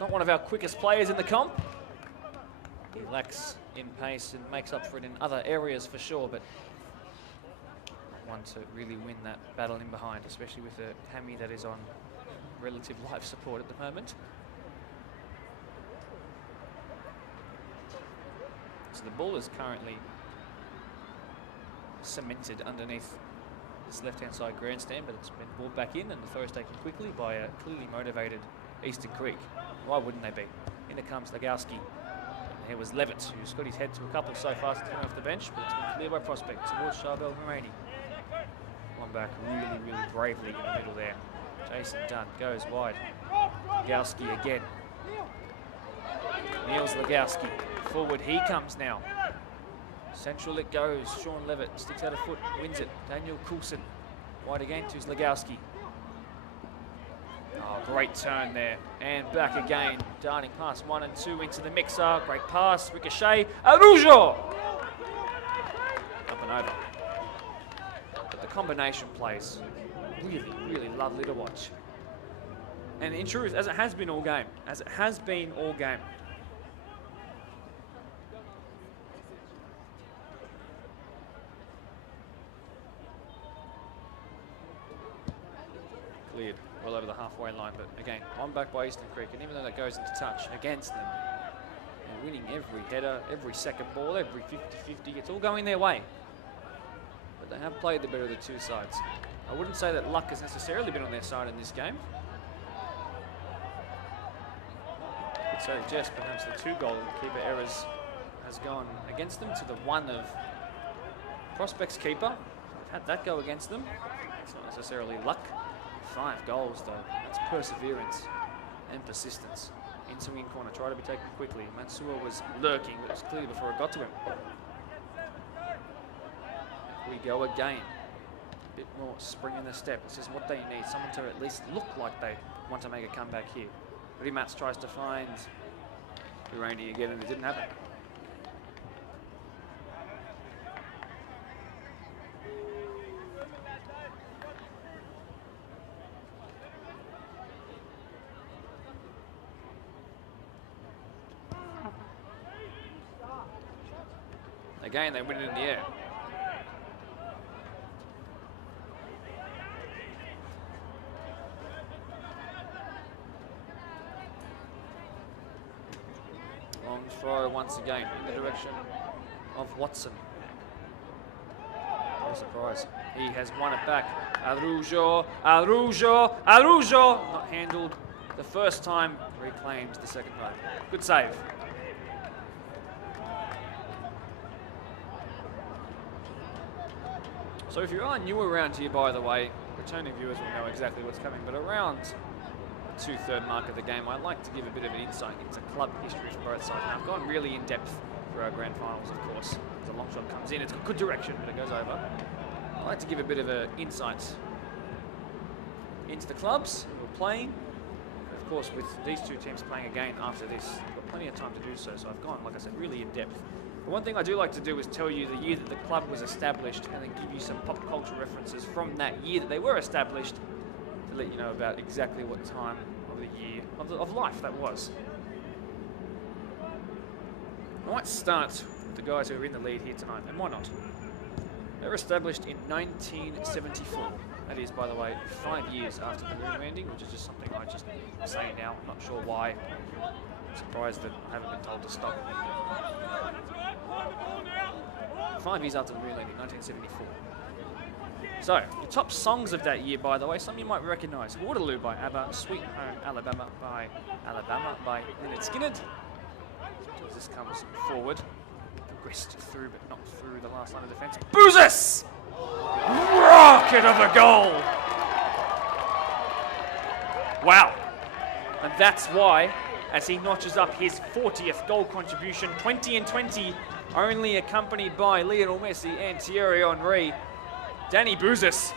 not one of our quickest players in the comp. He lacks in pace and makes up for it in other areas for sure, but one to really win that battle in behind, especially with a hammy that is on relative life support at the moment. So the ball is currently cemented underneath this left-hand side grandstand, but it's been brought back in, and the throw is taken quickly by a clearly motivated Eastern Creek. Why wouldn't they be? In it comes Legowski. Here was Levitt, who's got his head to a couple so fast coming off the bench, but it's been cleared by Prospect towards Charbel Huraini. 1 comeback really, really bravely in the middle there. Jason Dunn goes wide. Legowski again. Niels Legowski. Forward he comes now. Central it goes. Sean Levitt sticks out a foot, wins it. Daniel Coulson wide again to Legowski. Oh, great turn there. And back again. Darting past 1 and 2 into the mixer. Great pass. Ricochet. Araujo! Up and over. But the combination plays really, really lovely to watch. And in truth, as it has been all game. As it has been all game. Cleared well over the halfway line, but again, one back by Eastern Creek, and even though that goes into touch against them, they're winning every header, every second ball, every 50-50, it's all going their way. But they have played the better of the two sides. I wouldn't say that luck has necessarily been on their side in this game. I would suggest perhaps the 2 goalkeeper errors has gone against them to the 1 of Prospects keeper. They've had that go against them. It's not necessarily luck. 5 goals though, that's perseverance and persistence. In swinging corner, try to be taken quickly. Mansour was lurking, but it was clear before it got to him. We go again. A bit more spring in the step. This is what they need, someone to at least look like they want to make a comeback here. Rimats tries to find Randy again, and it didn't happen. Again, they win it in the air. Long throw once again in the direction of Watson. No surprise. He has won it back. Araujo, Araujo, Araujo! Not handled the first time, reclaimed the second time. Good save. So if you are new around here, by the way, returning viewers will know exactly what's coming, but around the 2/3 mark of the game, I'd like to give a bit of an insight into club history from both sides. Now, I've gone really in depth for our grand finals, of course. The long shot comes in, it's got good direction, but it goes over. I'd like to give a bit of an insight into the clubs who are playing. Of course, with these two teams playing again after this, I've got plenty of time to do so, so I've gone, like I said, really in depth. But one thing I do like to do is tell you the year that the club was established and then give you some pop culture references from that year that they were established to let you know about exactly what time of the year, of life that was. I might start with the guys who are in the lead here tonight, and why not? They were established in 1974. That is, by the way, 5 years after the moon landing, which is just something I just say now. I'm not sure why. I'm surprised that I haven't been told to stop. 5 years after the moon landing, 1974. So, the top songs of that year, by the way, some you might recognise. Waterloo by ABBA, Sweet Home Alabama by Lynyrd Skynyrd. As this comes forward, progressed through, but not through the last line of defence. Bouzas! Rocket of a goal! Wow. And that's why, as he notches up his 40th goal contribution, 20 and 20, only accompanied by Lionel Messi and Thierry Henry. Danny Bouzas,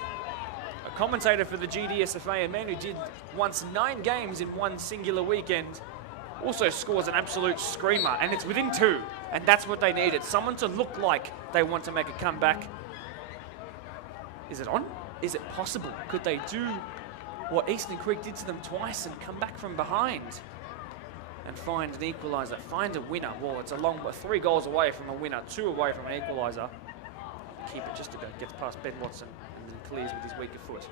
a commentator for the GDSFA, a man who did once 9 games in one singular weekend, also scores an absolute screamer, and it's within 2, and that's what they needed. Someone to look like they want to make a comeback. Is it on? Is it possible? Could they do what Eastern Creek did to them twice and come back from behind and find an equaliser, find a winner? Well, it's a long, 3 goals away from a winner, 2 away from an equaliser. Keep it just about, gets past Ben Watson and then clears with his weaker foot.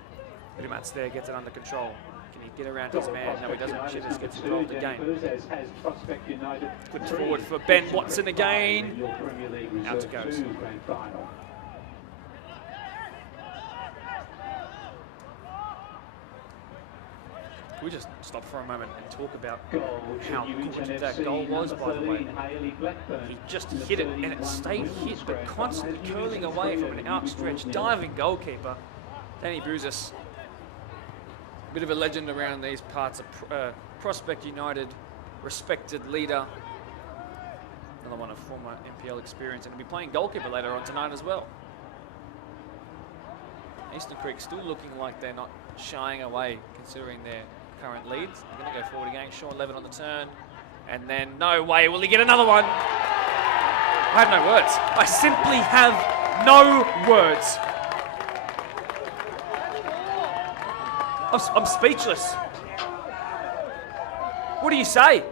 Rimats there, gets it under control. Can he get around his man? No, he doesn't. Chivers gets involved again. Good forward for Ben Watson again. Out it goes. We just stop for a moment and talk about how good that goal was, by the way. He just hit it and it stayed hit, but constantly curling away from an outstretched diving goalkeeper. Danny Bruzus, bit of a legend around these parts of Prospect United, respected leader. Another one of former NPL experience, and he'll be playing goalkeeper later on tonight as well. Eastern Creek still looking like they're not shying away considering their current leads. They're going to go forward again. Sean Levin on the turn. And then, no way, will he get another one? I have no words. I simply have no words. I'm speechless. What do you say?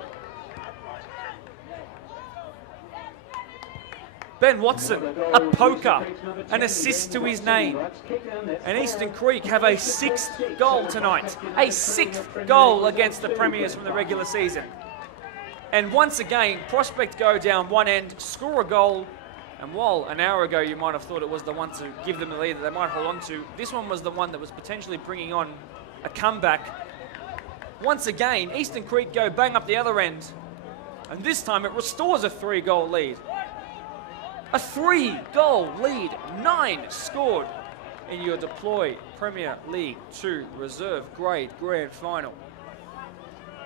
Ben Watson, a poker, an assist to his name. And Eastern Creek have a 6th goal tonight. A 6th goal against the Premiers from the regular season. And once again, Prospect go down one end, score a goal. And while an hour ago you might have thought it was the one to give them the lead that they might hold on to, this one was the one that was potentially bringing on a comeback. Once again, Eastern Creek go bang up the other end. And this time it restores a 3-goal lead. A 3-goal lead, 9 scored in your Deploy Premier League 2 Reserve Grade Grand Final.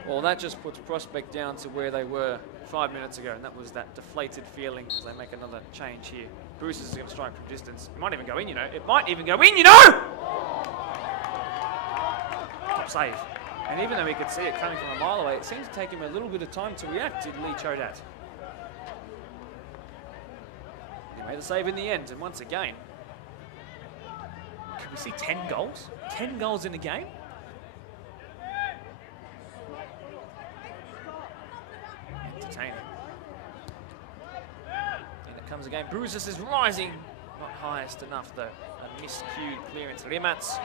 Well, that just puts Prospect down to where they were 5 minutes ago, and that was that deflated feeling as they make another change here. Bruce is going to strike from distance. It might even go in, you know. It might even go in, you know! Top save. And even though he could see it coming from a mile away, it seemed to take him a little bit of time to react, did Lee Chodat. He made the save in the end, and once again, can we see 10 goals? 10 goals in a game? Entertaining. And it comes again. Bruzus is rising. Not highest enough, though. A miscued clearance. Rimats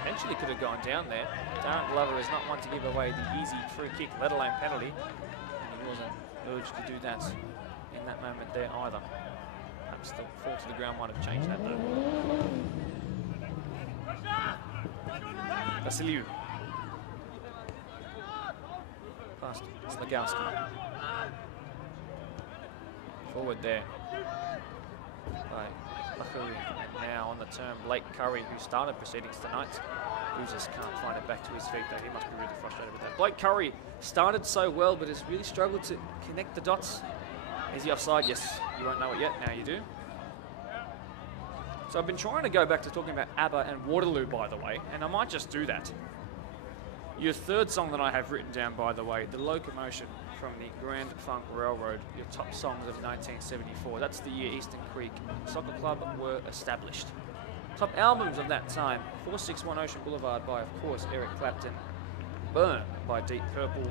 eventually could have gone down there. Darren Glover is not one to give away the easy free kick, let alone penalty. And he wasn't urged to do that in that moment there either. Perhaps the fall to the ground might have changed that, though. Vasiliou. Past Slagowski. Forward there by Lachlan. And now on the turn, Blake Curry, who started proceedings tonight. Bruzus can't find it back to his feet, though. He must be really frustrated with that. Blake Curry started so well, but has really struggled to connect the dots. Is he offside? Yes. You won't know it yet. Now you do. So I've been trying to go back to talking about ABBA and Waterloo, by the way, and I might just do that. Your third song that I have written down, by the way, The Locomotion from the Grand Funk Railroad, your top songs of 1974. That's the year Eastern Creek Soccer Club were established. Top albums of that time, 461 Ocean Boulevard by, of course, Eric Clapton, Burn by Deep Purple,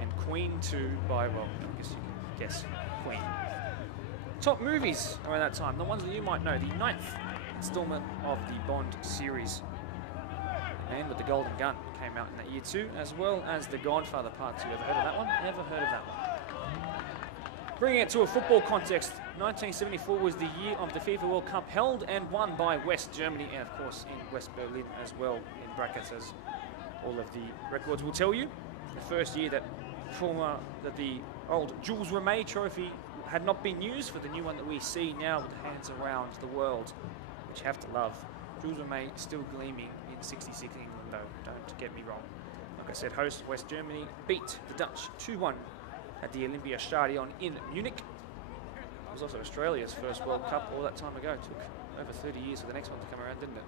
and Queen 2 by, well, I guess you can guess, Queen. Top movies around that time, the ones that you might know, the 9th installment of the Bond series. And with The Golden Gun came out in that year too, as well as The Godfather Part 2. Ever heard of that one? Never heard of that one. Bringing it to a football context, 1974 was the year of the FIFA World Cup held and won by West Germany, and of course in West Berlin as well, in brackets, as all of the records will tell you. The first year that the old Jules Rimet trophy had not been used for the new one that we see now with hands around the world, which you have to love. Jules Rimet still gleaming in 66 England, though, don't get me wrong. Like I said, host West Germany beat the Dutch 2-1 at the Olympia Stadion in Munich. It was also Australia's first World Cup all that time ago. It took over 30 years for the next one to come around, didn't it?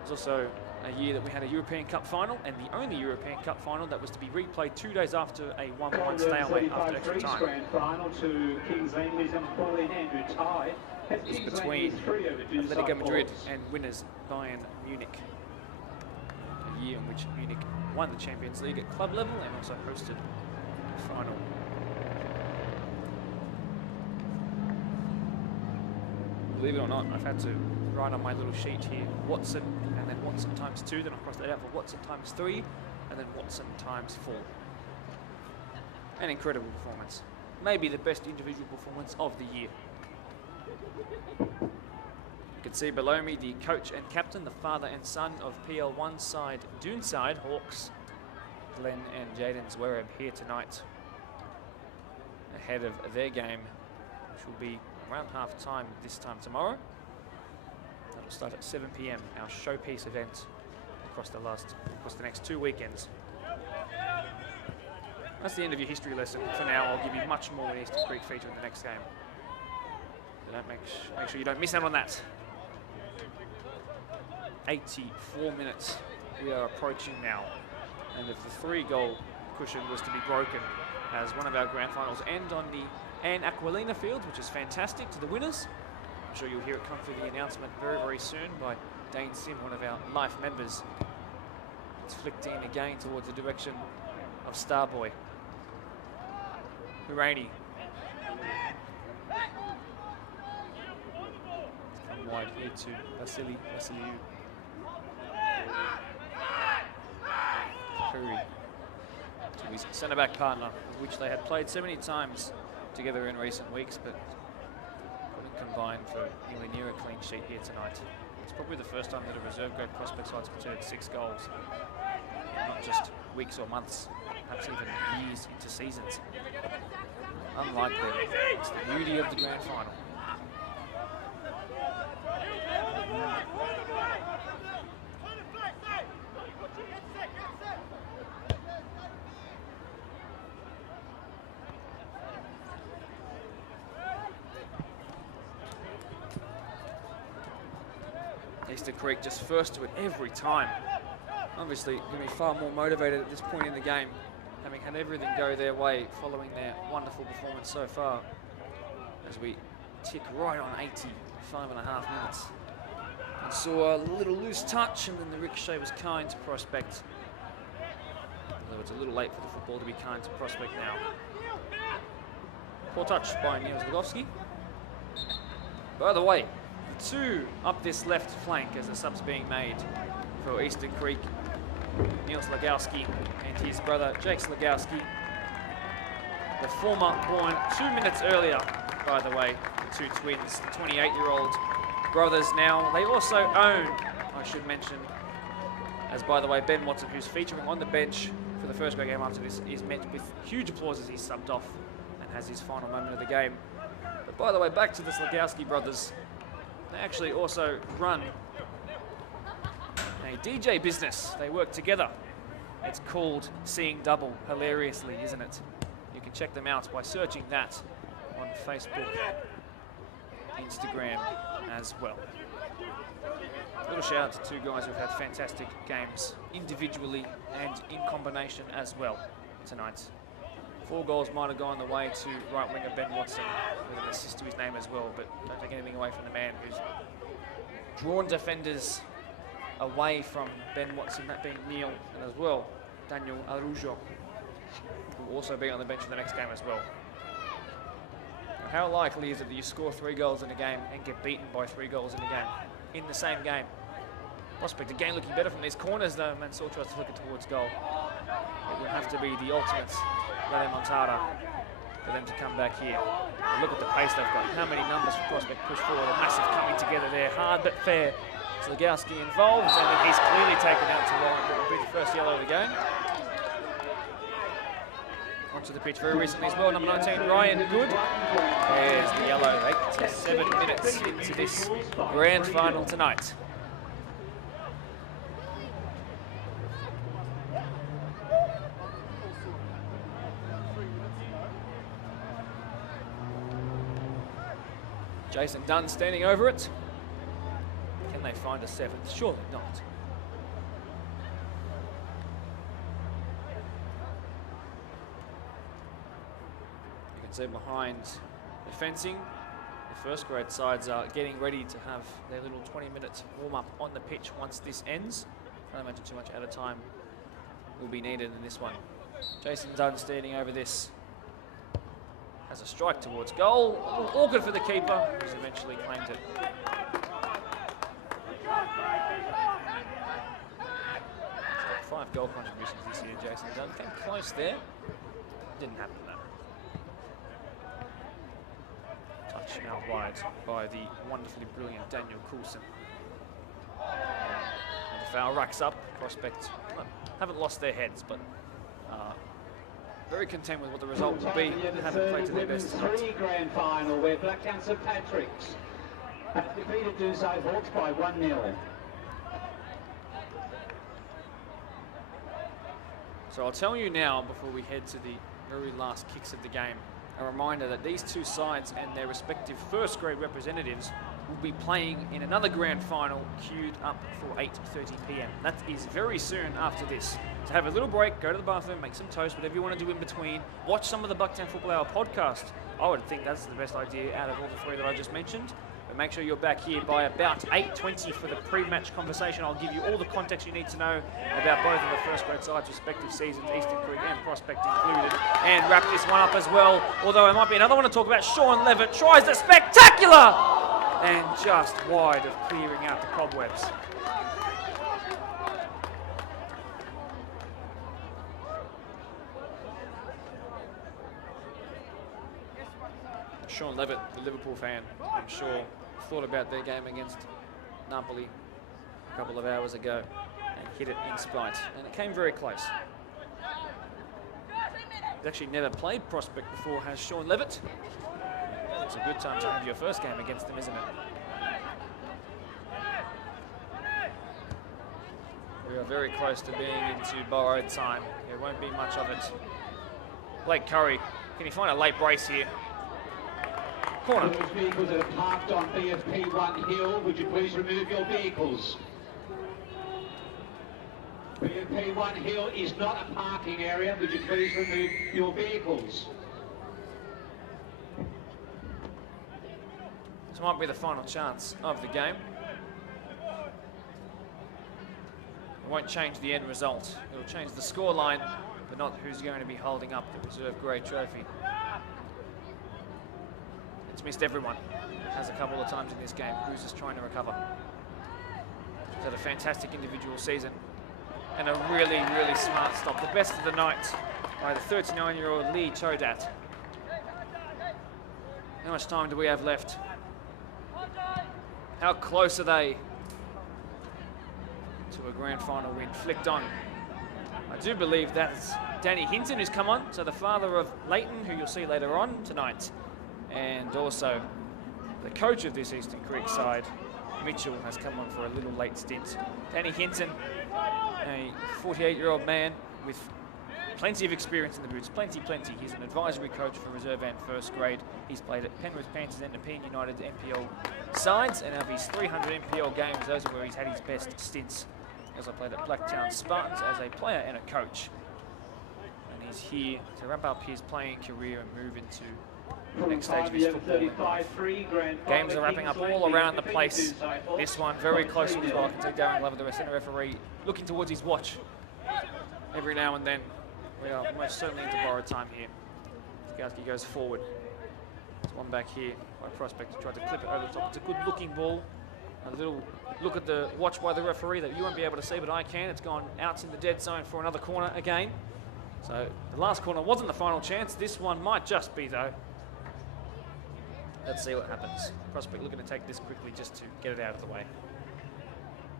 It was also a year that we had a European Cup final, and the only European Cup final that was to be replayed 2 days after a 1-1 stalemate after extra time. Grand final to Kings Langley's and Pauline Andrew tie. It was between Atletico Madrid and winners Bayern Munich. A year in which Munich won the Champions League at club level and also hosted the final. Believe it or not, I've had to write on my little sheet here Watson and then Watson times 2, then I'll cross that out for Watson times 3, and then Watson times 4. An incredible performance. Maybe the best individual performance of the year. You can see below me the coach and captain, the father and son of PL1 side Doonside Hawks, Glenn and Jaden Zwereb, here tonight ahead of their game, which will be around half time this time tomorrow. That'll start at 7 p.m. Our showpiece event across the next 2 weekends. That's the end of your history lesson. For now, I'll give you much more when Eastern Creek feature in the next game. So don't make sure you don't miss out on that. 84 minutes we are approaching now. And if the 3-goal cushion was to be broken, as one of our grand finals end on the Anne Aquilina field, which is fantastic to the winners. I'm sure you'll hear it come through the announcement very, very soon by Dane Sim, one of our life members. It's flicked in again towards the direction of Starboy. Huraini. From wide here to Vasiliou. Curry to his centre-back partner, with which they had played so many times together in recent weeks, but couldn't combine for nearly near a clean sheet here tonight. It's probably the first time that a reserve grade prospect side's conceded 6 goals. Not just weeks or months, perhaps even years into seasons. Unlikely. It's the beauty of the grand final. Eastern Creek just first to it every time. Obviously, going to be far more motivated at this point in the game, having had everything go their way following their wonderful performance so far, as we tick right on 85.5 minutes. And saw a little loose touch, and then the ricochet was kind to Prospect. Although it's a little late for the football to be kind to Prospect now. Poor touch by Niels Lagowski. By the way, the 2 up this left flank as the subs being made for Eastern Creek. Niels Lagowski and his brother Jake Lagowski. The former born 2 minutes earlier, by the way, the 2 twins, the 28-year-old brothers now. They also own, I should mention, as by the way, Ben Watson, who's featuring on the bench for the first grade game after this, is met with huge applause as he's subbed off and has his final moment of the game. But by the way, back to the Lagowski brothers. They actually also run a DJ business. They work together. It's called Seeing Double, hilariously, isn't it? You can check them out by searching that on Facebook, Instagram as well. A little shout out to 2 guys who've had fantastic games individually and in combination as well tonight. 4 goals might have gone the way to right winger Ben Watson with an assist to his name as well, but don't take anything away from the man who's drawn defenders away from Ben Watson, that being Neil, and as well Daniel Araujo, who will also be on the bench for the next game as well. Now, how likely is it that you score 3 goals in a game and get beaten by 3 goals in a game, in the same game? Prospect again looking better from these corners though. Mansour tries to flick it towards goal. It will have to be the ultimate Lele Montara for them to come back here. Look at the pace they've got. How many numbers for Prospect push forward? A massive coming together there. Hard but fair. Lagowski involved, and then he's clearly taken out to Warren. That will be the first yellow of the game. Onto the pitch very recently as well, number 19, Ryan Good. There's the yellow, 8 to 7 minutes into this grand final tonight. Jason Dunn standing over it. Can they find a 7th? Surely not. You can see behind the fencing, the first grade sides are getting ready to have their little 20-minute warm-up on the pitch once this ends. I don't imagine too much out of time will be needed in this one. Jason Dunn standing over this. Has a strike towards goal. A little awkward for the keeper, who's eventually claimed it. 5 goal contributions this year, Jason Dunn. Came close there. Didn't happen though. Touch now wide by the wonderfully brilliant Daniel Coulson. And the foul racks up. Prospect haven't lost their heads, but very content with what the result will be. Haven't played to their best tonight. 3 grand final where Black Council Patrick's has defeated Dusai Hawks by 1-0. So I'll tell you now, before we head to the very last kicks of the game, a reminder that these two sides and their respective first grade representatives will be playing in another grand final queued up for 8:30 p.m. That is very soon after this. So have a little break, go to the bathroom, make some toast, whatever you want to do in between. Watch some of the Bucktown Football Hour podcast. I would think that's the best idea out of all the three that I just mentioned. But make sure you're back here by about 8:20 for the pre-match conversation. I'll give you all the context you need to know about both of the first grade sides' respective seasons, Eastern Creek and Prospect included, and wrap this one up as well. Although there might be another one to talk about. Sean Levitt tries the spectacular and just wide of clearing out the cobwebs. Sean Levitt, the Liverpool fan, I'm sure, thought about their game against Napoli a couple of hours ago and hit it in spite. And it came very close. He's actually never played Prospect before, has Sean Levitt. It's a good time to have your first game against them, isn't it? We are very close to being into borrowed time. There won't be much of it. Blake Curry, can you find a late brace here? Corner. Those vehicles that are parked on BFP 1 Hill, would you please remove your vehicles? BFP 1 Hill is not a parking area. Would you please remove your vehicles? This might be the final chance of the game. It won't change the end result. It'll change the scoreline, but not who's going to be holding up the reserve grade trophy. It's missed everyone. Has a couple of times in this game. Who's just trying to recover. He's had a fantastic individual season and a really, really smart stop. The best of the night by the 39-year-old Lee Chodat. How much time do we have left? How close are they to a grand final win? Flicked on. I do believe that's Danny Hinton who's come on, so the father of Leighton, who you'll see later on tonight, and also the coach of this Eastern Creek side, Mitchell, has come on for a little late stint. Danny Hinton, a 48-year-old man with plenty of experience in the boots, plenty. He's an advisory coach for reserve and first grade. He's played at Penrith Panthers and Nepean United NPL sides, and of his 300 NPL games, those are where he's had his best stints. As I played at Blacktown Spartans as a player and a coach. And he's here to wrap up his playing career and move into the next stage of his football. Games are wrapping up all around the place. This one very close as well. I can see Darren Glover, the centre referee, looking towards his watch every now and then. We are most certainly into borrowed time here. Skowski goes forward. There's one back here by Prospect who tried to clip it over the top. It's a good looking ball. A little look at the watch by the referee that you won't be able to see, but I can. It's gone out in the dead zone for another corner again. So the last corner wasn't the final chance. This one might just be, though. Let's see what happens. Prospect looking to take this quickly just to get it out of the way.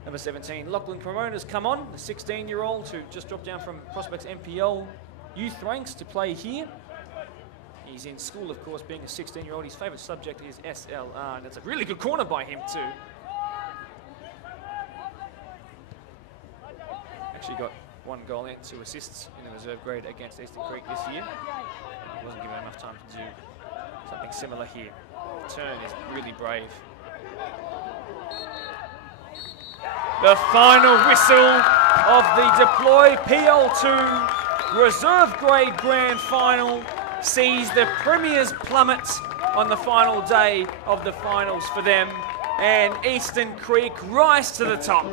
Number 17, Lachlan Coronas come on, the 16-year-old who just dropped down from Prospect's NPL youth ranks to play here. He's in school, of course, being a 16-year-old. His favourite subject is SLR, and it's a really good corner by him too. Actually got 1 goal and 2 assists in the reserve grade against Eastern Creek this year. He wasn't given enough time to do something similar here. The turn is really brave. The final whistle of the Deploy PL2 reserve grade grand final sees the Premiers plummet on the final day of the finals for them, and Eastern Creek rise to the top.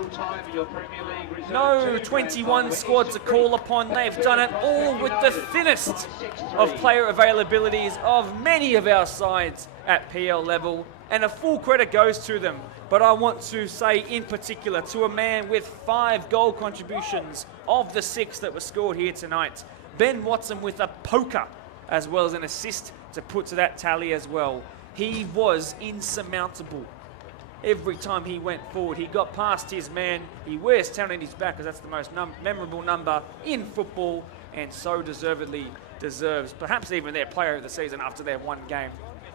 No 21 squad to call upon. They've done it all with the thinnest of player availabilities of many of our sides at PL level, and a full credit goes to them. But I want to say in particular to a man with 5 goal contributions of the 6 that were scored here tonight, Ben Watson with a poker as well as an assist to put to that tally as well. He was insurmountable. Every time he went forward, he got past his man. He wears 10 on his back because that's the most memorable number in football, and so deservedly deserves perhaps even their player of the season after their 1 game.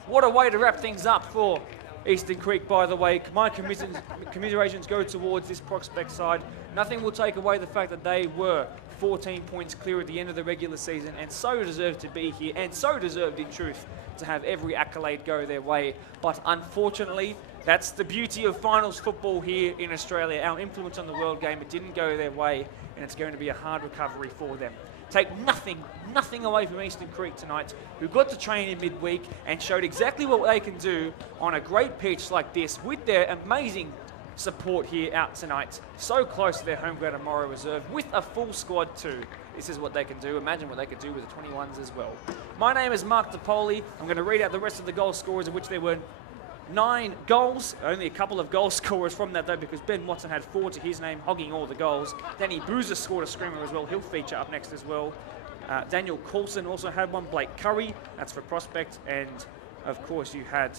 What a way to wrap things up for Eastern Creek, by the way. My commiserations go towards this Prospect side. Nothing will take away the fact that they were 14 points clear at the end of the regular season and so deserved to be here and so deserved, in truth, to have every accolade go their way. But unfortunately, that's the beauty of finals football here in Australia. Our influence on the world game, it didn't go their way, and it's going to be a hard recovery for them. Take nothing away from Eastern Creek tonight, who got to train in midweek and showed exactly what they can do on a great pitch like this with their amazing support here out tonight. So close to their home ground of Morrow Reserve with a full squad too. This is what they can do. Imagine what they could do with the 21s as well. My name is Mark DePoli. I'm going to read out the rest of the goal scorers, of which there were 9 goals. Only a couple of goal scorers from that though, because Ben Watson had 4 to his name, hogging all the goals. Danny Boozer scored a screamer as well. He'll feature up next as well. Daniel Coulson also had one. Blake Curry, that's for Prospect. And of course you had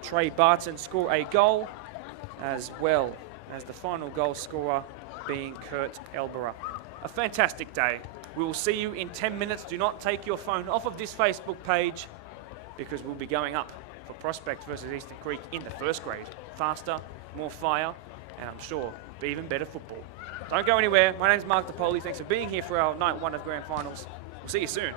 Trey Barton score a goal, as well as the final goal scorer being Kurt Elborough. A fantastic day. We will see you in 10 minutes. Do not take your phone off of this Facebook page, because we'll be going up for Prospect versus Eastern Creek in the first grade. Faster, more fire, and I'm sure be even better football. Don't go anywhere. My name's Mark DePoli. Thanks for being here for our night 1 of Grand Finals. We'll see you soon.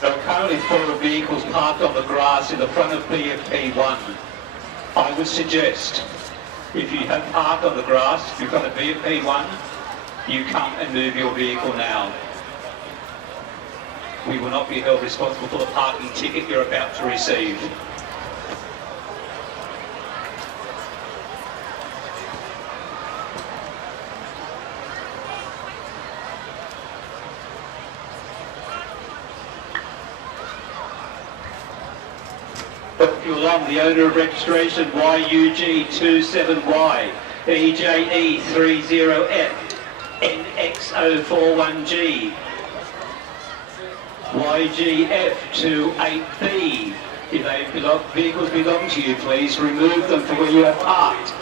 There are currently 4 vehicles parked on the grass in the front of BFP 1. I would suggest, if you have parked on the grass in front of BFP 1, you come and move your vehicle now. We will not be held responsible for the parking ticket you're about to receive. Along the owner of registration YUG27Y, EJE30F, NX041G, YGF28B. If vehicles belong to you, please remove them from where you have parked.